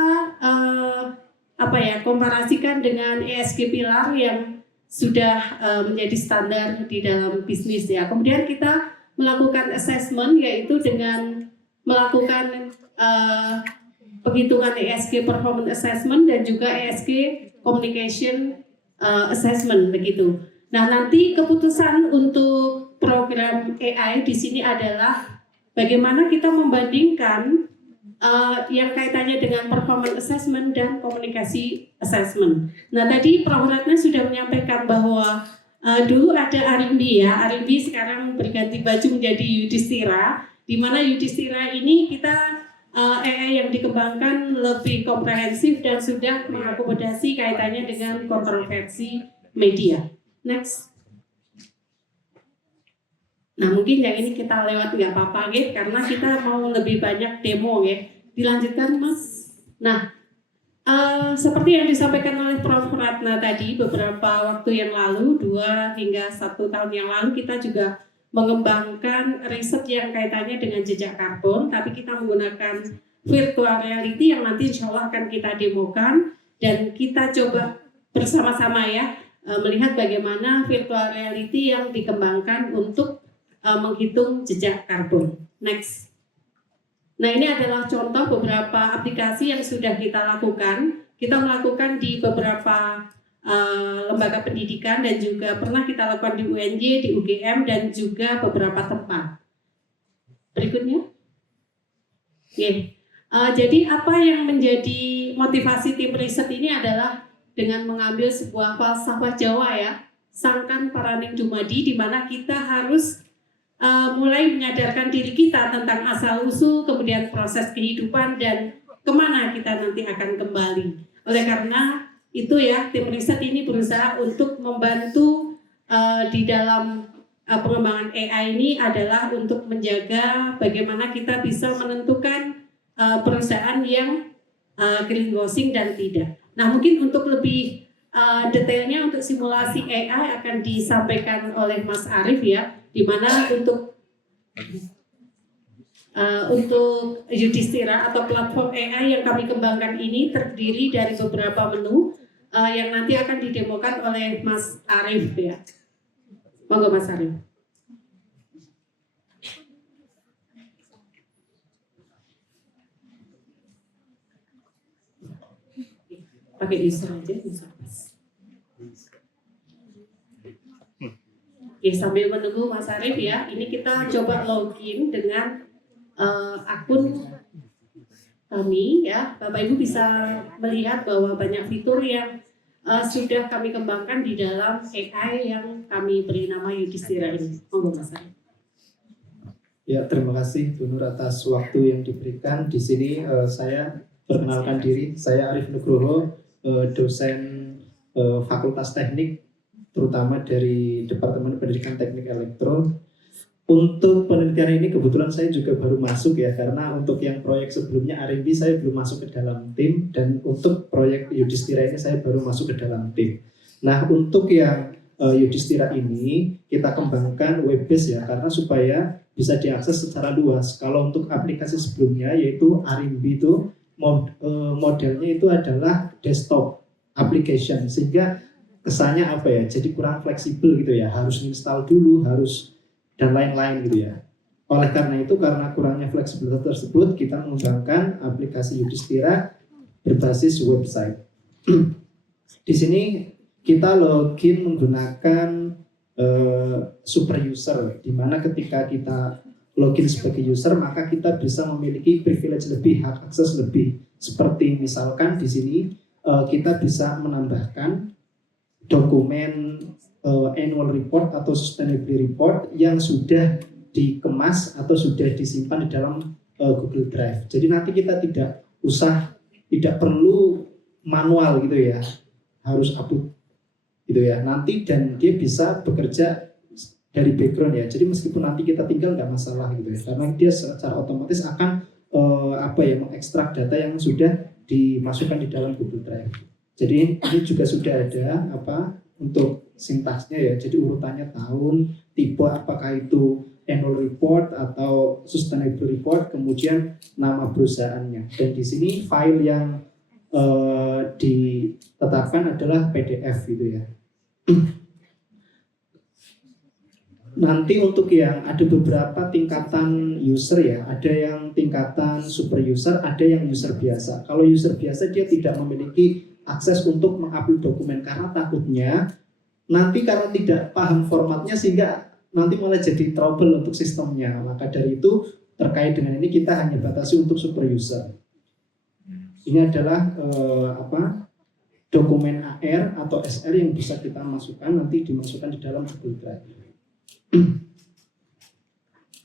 komparasikan dengan ESG pilar yang sudah menjadi standar di dalam bisnis ya. Kemudian kita melakukan assessment, yaitu dengan melakukan penghitungan ESG Performance Assessment dan juga ESG Communication Assessment begitu. Nah, nanti keputusan untuk program AI di sini adalah bagaimana kita membandingkan yang kaitannya dengan performance assessment dan komunikasi assessment. Nah, tadi Prof. Ratna sudah menyampaikan bahwa dulu ada Arimbi ya, Arimbi sekarang berganti baju menjadi Yudhistira, di mana Yudhistira ini kita AI yang dikembangkan lebih komprehensif dan sudah mengakomodasi kaitannya dengan kontroversi media. Next. Nah, mungkin yang ini kita lewat nggak apa-apa gitu, karena kita mau lebih banyak demo ya. Dilanjutkan, Mas. Nah, seperti yang disampaikan oleh Prof. Ratna tadi beberapa waktu yang lalu, 2 hingga 1 tahun yang lalu, kita juga mengembangkan riset yang kaitannya dengan jejak karbon, tapi kita menggunakan virtual reality yang nanti insya Allah akan kita demokan, dan kita coba bersama-sama ya melihat bagaimana virtual reality yang dikembangkan untuk menghitung jejak karbon. Next. Nah, ini adalah contoh beberapa aplikasi yang sudah kita lakukan. Kita melakukan di beberapa lembaga pendidikan dan juga pernah kita lakukan di UNJ, di UGM, dan juga beberapa tempat. Berikutnya. Oke. Jadi apa yang menjadi motivasi tim riset ini adalah dengan mengambil sebuah falsafah Jawa ya, sangkan paraning dumadi, di mana kita harus mulai menyadarkan diri kita tentang asal-usul, kemudian proses kehidupan, dan kemana kita nanti akan kembali. Oleh karena itu ya, tim riset ini berusaha untuk membantu di dalam pengembangan AI ini adalah untuk menjaga bagaimana kita bisa menentukan perusahaan yang greenwashing dan tidak. Nah, mungkin untuk lebih detailnya untuk simulasi AI akan disampaikan oleh Mas Arief ya, di mana untuk Yudhistira atau platform AI yang kami kembangkan ini terdiri dari beberapa menu yang nanti akan didemokan oleh Mas Arief ya. Monggo Mas Arief. Pakai user aja, user. Oke, sambil menunggu Mas Arief ya, ini kita coba login dengan akun kami ya. Bapak Ibu bisa melihat bahwa banyak fitur yang sudah kami kembangkan di dalam AI yang kami beri nama Yudhistira ini. Monggo Mas Arief. Ya, terima kasih Bu Nur atas waktu yang diberikan. Di sini saya perkenalkan diri, saya Arief Nugroho, dosen Fakultas Teknik, terutama dari Departemen Pendidikan Teknik Elektro. Untuk penelitian ini kebetulan saya juga baru masuk ya, karena untuk yang proyek sebelumnya R&D saya belum masuk ke dalam tim, dan untuk proyek Yudhistira ini saya baru masuk ke dalam tim. Nah, untuk yang Yudhistira ini kita kembangkan web based ya, karena supaya bisa diakses secara luas. Kalau untuk aplikasi sebelumnya yaitu R&D itu modelnya itu adalah desktop application, sehingga kesannya apa ya, jadi kurang fleksibel gitu ya, harus install dulu, harus dan lain-lain gitu ya. Oleh karena itu, karena kurangnya fleksibilitas tersebut, kita mengembangkan aplikasi Yudhistira berbasis website. Di sini kita login menggunakan super user, di mana ketika kita login sebagai user, maka kita bisa memiliki privilege lebih, hak akses lebih. Seperti misalkan di sini kita bisa menambahkan dokumen annual report atau sustainability report yang sudah dikemas atau sudah disimpan di dalam Google Drive. Jadi nanti kita tidak perlu manual gitu ya, harus upload gitu ya. Nanti dan dia bisa bekerja dari background ya. Jadi meskipun nanti kita tinggal nggak masalah gitu ya, karena dia secara otomatis akan mengekstrak data yang sudah dimasukkan di dalam Google Drive. Jadi ini juga sudah ada untuk sintaksnya ya, jadi urutannya tahun, tipe apakah itu annual report atau sustainable report, kemudian nama perusahaannya. Dan di sini file yang ditetapkan adalah PDF gitu ya. Nanti untuk yang ada beberapa tingkatan user ya, ada yang tingkatan super user, ada yang user biasa. Kalau user biasa dia tidak memiliki akses untuk mengupload dokumen karena takutnya nanti karena tidak paham formatnya sehingga nanti malah jadi trouble untuk sistemnya. Maka dari itu terkait dengan ini kita hanya batasi untuk super user. Ini adalah dokumen AR atau SR yang bisa kita masukkan, nanti dimasukkan di dalam Google Drive.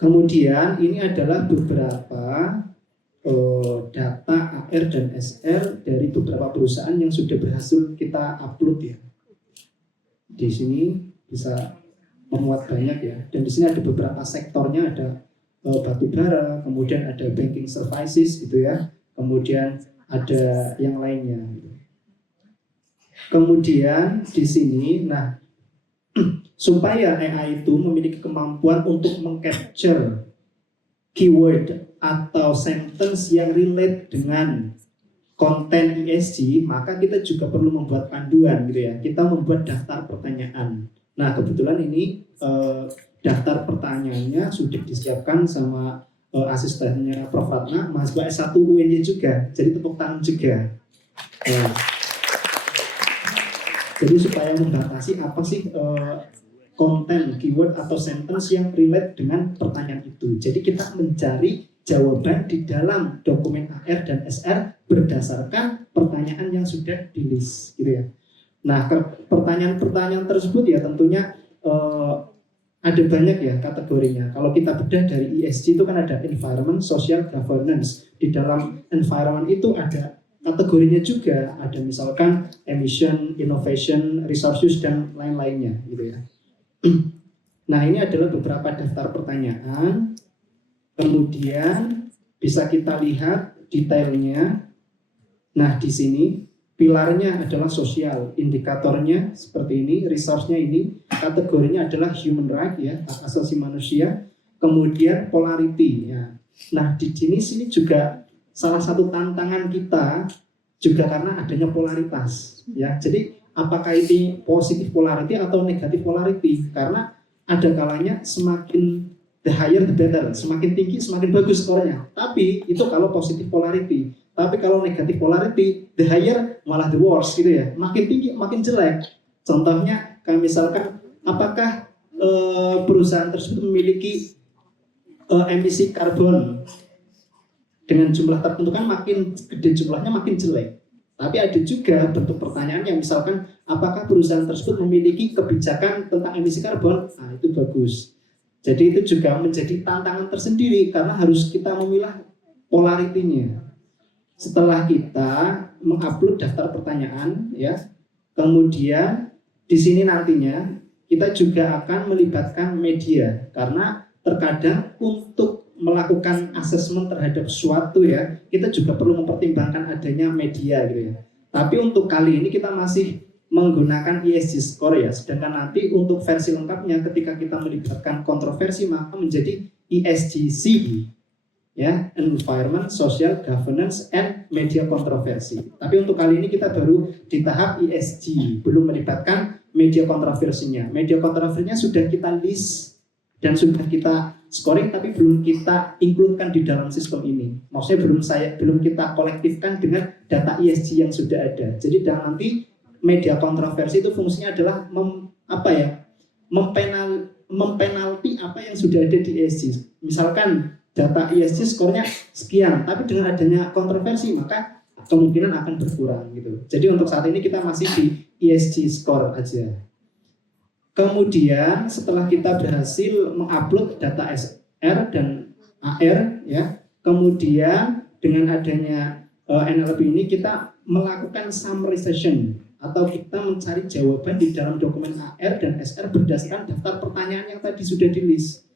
Kemudian ini adalah beberapa data AR dan SR dari beberapa perusahaan yang sudah berhasil kita upload ya. Di sini bisa memuat banyak ya. Dan di sini ada beberapa sektornya, ada batu bara, kemudian ada banking services gitu ya. Kemudian ada yang lainnya. Kemudian di sini, nah supaya AI itu memiliki kemampuan untuk mengcapture keyword atau sentence yang relate dengan konten ESG, maka kita juga perlu membuat panduan gitu ya. Kita membuat daftar pertanyaan. Nah kebetulan ini daftar pertanyaannya sudah disiapkan sama asistennya Prof. Ratna, mahasiswa S1 UNY juga. Jadi tepuk tangan juga. Jadi supaya membatasi apa sih konten, keyword atau sentence yang relate dengan pertanyaan itu. Jadi kita mencari jawaban di dalam dokumen AR dan SR berdasarkan pertanyaan yang sudah di list, gitu ya. Nah, pertanyaan-pertanyaan tersebut ya tentunya ada banyak ya kategorinya. Kalau kita bedah dari ESG itu kan ada environment, social, governance. Di dalam environment itu ada kategorinya juga, ada misalkan emission, innovation, resource use dan lain-lainnya, gitu ya. Nah ini adalah beberapa daftar pertanyaan. Kemudian bisa kita lihat detailnya. Nah di sini pilarnya adalah sosial, indikatornya seperti ini, resource-nya ini, kategorinya adalah human right ya, hak asasi manusia. Kemudian polarity ya. Nah di sini juga salah satu tantangan kita juga karena adanya polaritas ya. Jadi apakah ini positif polarity atau negatif polarity? Karena ada kalanya semakin the higher the better, semakin tinggi semakin bagus skornya. Tapi itu kalau positif polarity. Tapi kalau negatif polarity, the higher malah the worst gitu ya. Makin tinggi makin jelek. Contohnya kayak misalkan apakah perusahaan tersebut memiliki emisi karbon dengan jumlah tertentu, kan makin gede jumlahnya makin jelek. Tapi ada juga bentuk pertanyaan yang misalkan apakah perusahaan tersebut memiliki kebijakan tentang emisi karbon? Nah itu bagus. Jadi itu juga menjadi tantangan tersendiri karena harus kita memilah polaritinya. Setelah kita mengupload daftar pertanyaan ya, kemudian di sini nantinya kita juga akan melibatkan media karena terkadang untuk melakukan asesmen terhadap sesuatu ya, kita juga perlu mempertimbangkan adanya media gitu ya. Tapi untuk kali ini kita masih menggunakan ESG score ya, sedangkan nanti untuk versi lengkapnya ketika kita melibatkan kontroversi maka menjadi ESGC ya, environment, social, governance, and media kontroversi. Tapi untuk kali ini kita baru di tahap ESG, belum melibatkan media kontroversinya. Media kontroversinya sudah kita list dan sudah kita scoring, tapi belum kita includekan di dalam sistem ini. Maksudnya belum kita kolektifkan dengan data ESG yang sudah ada. Jadi dan nanti media kontroversi itu fungsinya adalah mempenalti apa yang sudah ada di ESG. Misalkan data ESG skornya sekian, tapi dengan adanya kontroversi maka kemungkinan akan berkurang gitu. Jadi untuk saat ini kita masih di ESG score aja. Kemudian setelah kita berhasil mengupload data SR dan AR ya, kemudian dengan adanya NLP ini kita melakukan summarization atau kita mencari jawaban di dalam dokumen AR dan SR berdasarkan daftar pertanyaan yang tadi sudah di list.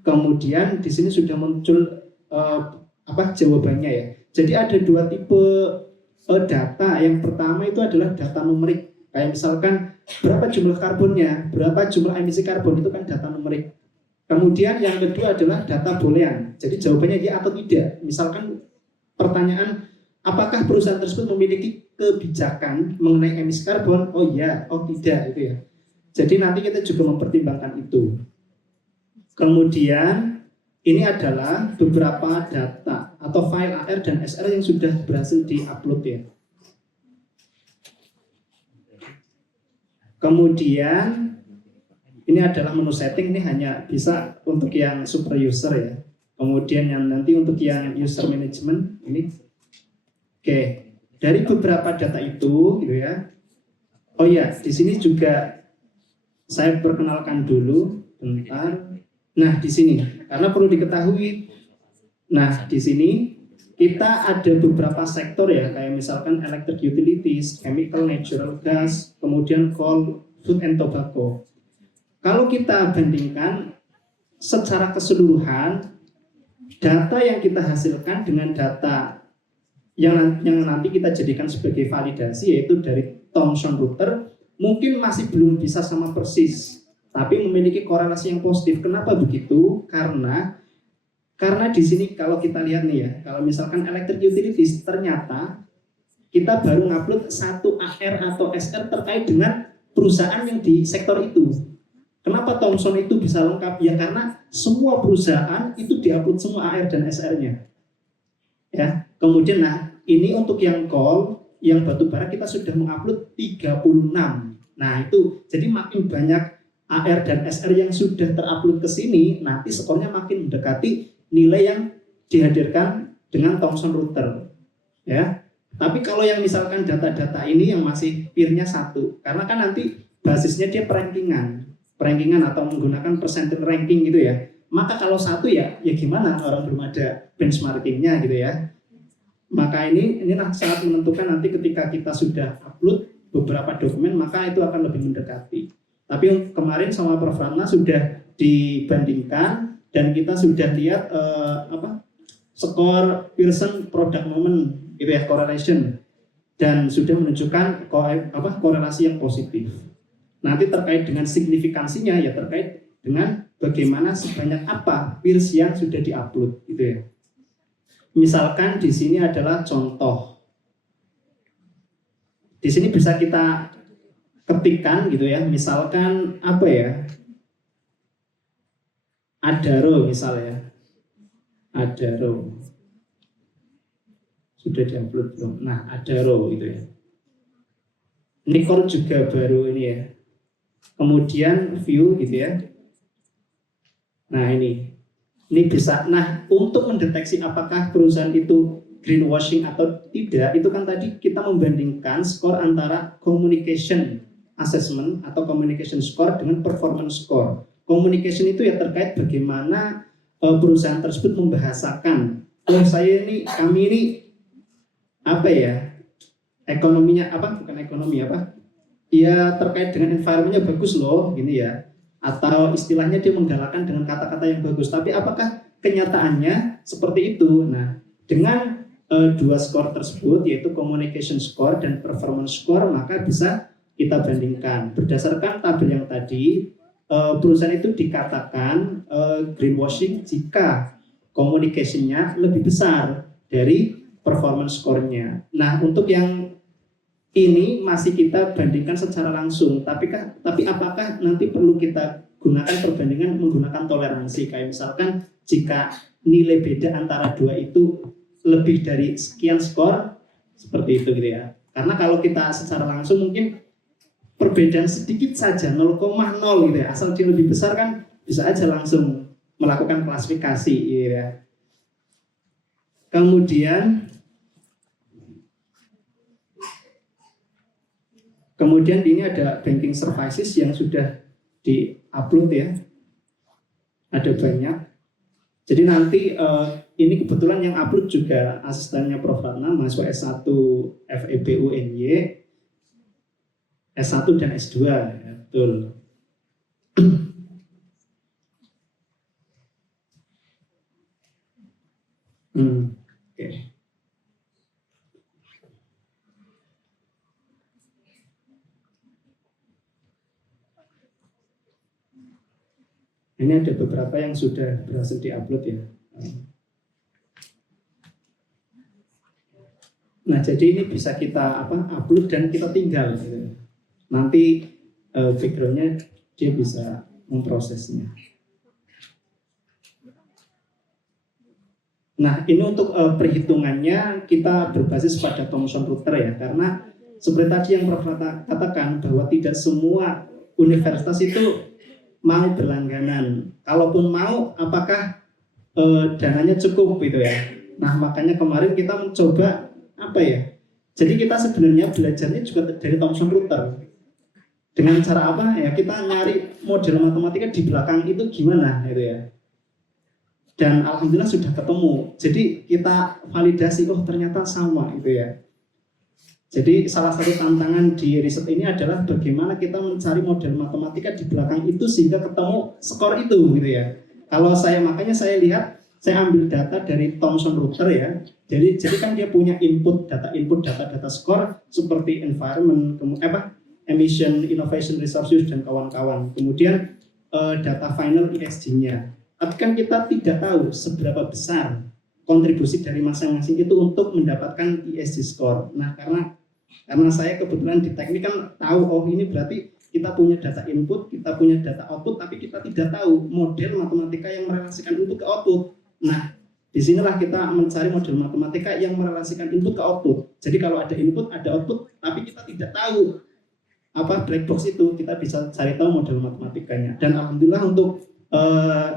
Kemudian di sini sudah muncul jawabannya ya. Jadi ada dua tipe data. Yang pertama itu adalah data numerik. Kayak misalkan berapa jumlah karbonnya, berapa jumlah emisi karbon, itu kan data numerik. Kemudian yang kedua adalah data boolean. Jadi jawabannya ya atau tidak. Misalkan pertanyaan, apakah perusahaan tersebut memiliki kebijakan mengenai emisi karbon? Oh ya, oh tidak, itu ya. Jadi nanti kita juga mempertimbangkan itu. Kemudian ini adalah beberapa data atau file AR dan SR yang sudah berhasil diupload ya. Kemudian ini adalah menu setting, ini hanya bisa untuk yang super user ya. Kemudian yang nanti untuk yang user management ini. Oke, dari beberapa data itu gitu ya. Oh ya, di sini juga saya perkenalkan dulu bentar. Nah, di sini karena perlu diketahui. Nah, di sini kita ada beberapa sektor ya, kayak misalkan electric utilities, chemical, natural gas, kemudian coal, food and tobacco. Kalau kita bandingkan secara keseluruhan, data yang kita hasilkan dengan data yang nanti kita jadikan sebagai validasi, yaitu dari Thomson Reuters, mungkin masih belum bisa sama persis, tapi memiliki korelasi yang positif. Kenapa begitu? Karena di sini kalau kita lihat nih ya, kalau misalkan electric utilities, ternyata kita baru ngupload satu AR atau SR terkait dengan perusahaan yang di sektor itu. Kenapa Thomson itu bisa lengkap? Ya karena semua perusahaan itu diupload semua AR dan SR-nya. Ya, kemudian nah ini untuk yang coal, yang batu bara kita sudah mengupload 36. Nah itu jadi makin banyak AR dan SR yang sudah terupload ke sini, nanti skornya makin mendekati nilai yang dihadirkan dengan Thomson Reuters. Ya. Tapi kalau yang misalkan data-data ini yang masih peer-nya 1, karena kan nanti basisnya dia perankingan atau menggunakan percentile ranking gitu ya. Maka kalau 1 ya gimana, orang belum ada benchmarkingnya gitu ya. Maka ini sangat menentukan nanti ketika kita sudah upload beberapa dokumen, maka itu akan lebih mendekati. Tapi kemarin sama Prof. Ratna sudah dibandingkan dan kita sudah lihat skor Pearson Product Moment gitu ya, correlation, dan sudah menunjukkan korelasi yang positif. Nanti terkait dengan signifikansinya ya terkait dengan bagaimana sebanyak apa peers yang sudah diupload gitu ya. Misalkan di sini adalah contoh. Di sini bisa kita ketikkan gitu ya. Misalkan apa ya? Adaro misalnya. Adaro. Sudah diupload belum? Nah, Adaro gitu ya. Nicor juga baru ini ya. Kemudian view gitu ya. Nah ini bisa. Nah untuk mendeteksi apakah perusahaan itu greenwashing atau tidak, itu kan tadi kita membandingkan skor antara communication assessment atau communication score dengan performance score. Communication itu ya terkait bagaimana perusahaan tersebut membahasakan, kami ini apa ya, ekonominya apa, bukan ekonomi apa, ya terkait dengan environment-nya bagus loh gini ya, atau istilahnya dia menggalakkan dengan kata-kata yang bagus, tapi apakah kenyataannya seperti itu? Nah dengan dua skor tersebut, yaitu communication score dan performance score, maka bisa kita bandingkan berdasarkan tabel yang tadi. Perusahaan itu dikatakan greenwashing jika communication-nya lebih besar dari performance score-nya. Nah untuk yang ini masih kita bandingkan secara langsung, tapi apakah nanti perlu kita gunakan perbandingan menggunakan toleransi, kayak misalkan jika nilai beda antara dua itu lebih dari sekian skor, seperti itu gitu ya. Karena kalau kita secara langsung mungkin perbedaan sedikit saja 0,0 gitu ya, asal dia lebih besar kan bisa aja langsung melakukan klasifikasi gitu ya. Kemudian ini ada banking services yang sudah di-upload ya. Ada banyak. Jadi nanti ini kebetulan yang upload juga asistennya Prof. Ratna, mahasiswa S1 FEB UNY, S1 dan S2 ya, betul. Oke. Ini ada beberapa yang sudah berhasil diupload ya. Nah jadi ini bisa kita upload dan kita tinggal gitu. Nanti backgroundnya dia bisa memprosesnya. Nah, ini untuk perhitungannya kita berbasis pada Thomson Reuters ya, karena seperti tadi yang Prof. katakan bahwa tidak semua universitas itu mau berlangganan. Kalaupun mau, apakah dananya cukup gitu ya? Nah, makanya kemarin kita mencoba apa ya? Jadi kita sebenarnya belajarnya juga dari Thomson Reuters. Dengan cara apa ya? Kita nyari model matematika di belakang itu gimana gitu ya. Dan alhamdulillah sudah ketemu. Jadi kita validasi, oh ternyata sama gitu ya. Jadi salah satu tantangan di riset ini adalah bagaimana kita mencari model matematika di belakang itu sehingga ketemu skor itu gitu ya. Kalau makanya saya lihat, saya ambil data dari Thomson Reuters ya. Jadi kan dia punya input data skor seperti environment, emission, innovation, resource use dan kawan-kawan. Kemudian data final ESG-nya. Tapi kan kita tidak tahu seberapa besar kontribusi dari masing-masing itu untuk mendapatkan ESG score. Nah, karena saya kebetulan di teknik kan tahu, oh ini berarti kita punya data input, kita punya data output, tapi kita tidak tahu model matematika yang merelasikan input ke output. Nah, disinilah kita mencari model matematika yang merelasikan input ke output. Jadi kalau ada input, ada output, tapi kita tidak tahu apa black box itu, kita bisa cari tahu model matematikanya. Dan alhamdulillah untuk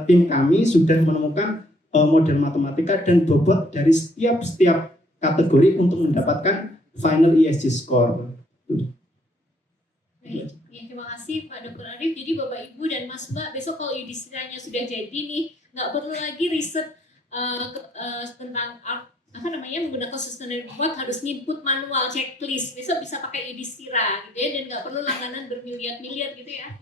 tim kami sudah menemukan model matematika dan bobot dari setiap kategori untuk mendapatkan final ESG score. Baik, ya, terima kasih Pak Dr. Arif. Jadi Bapak Ibu dan Mas Mbak, besok kalau yudhistranya sudah jadi nih, nggak perlu lagi riset tentang menggunakan sustainable report, harus input manual checklist. Besok bisa pakai yudhistira gitu ya, dan nggak perlu langganan bermiliar-miliar gitu ya.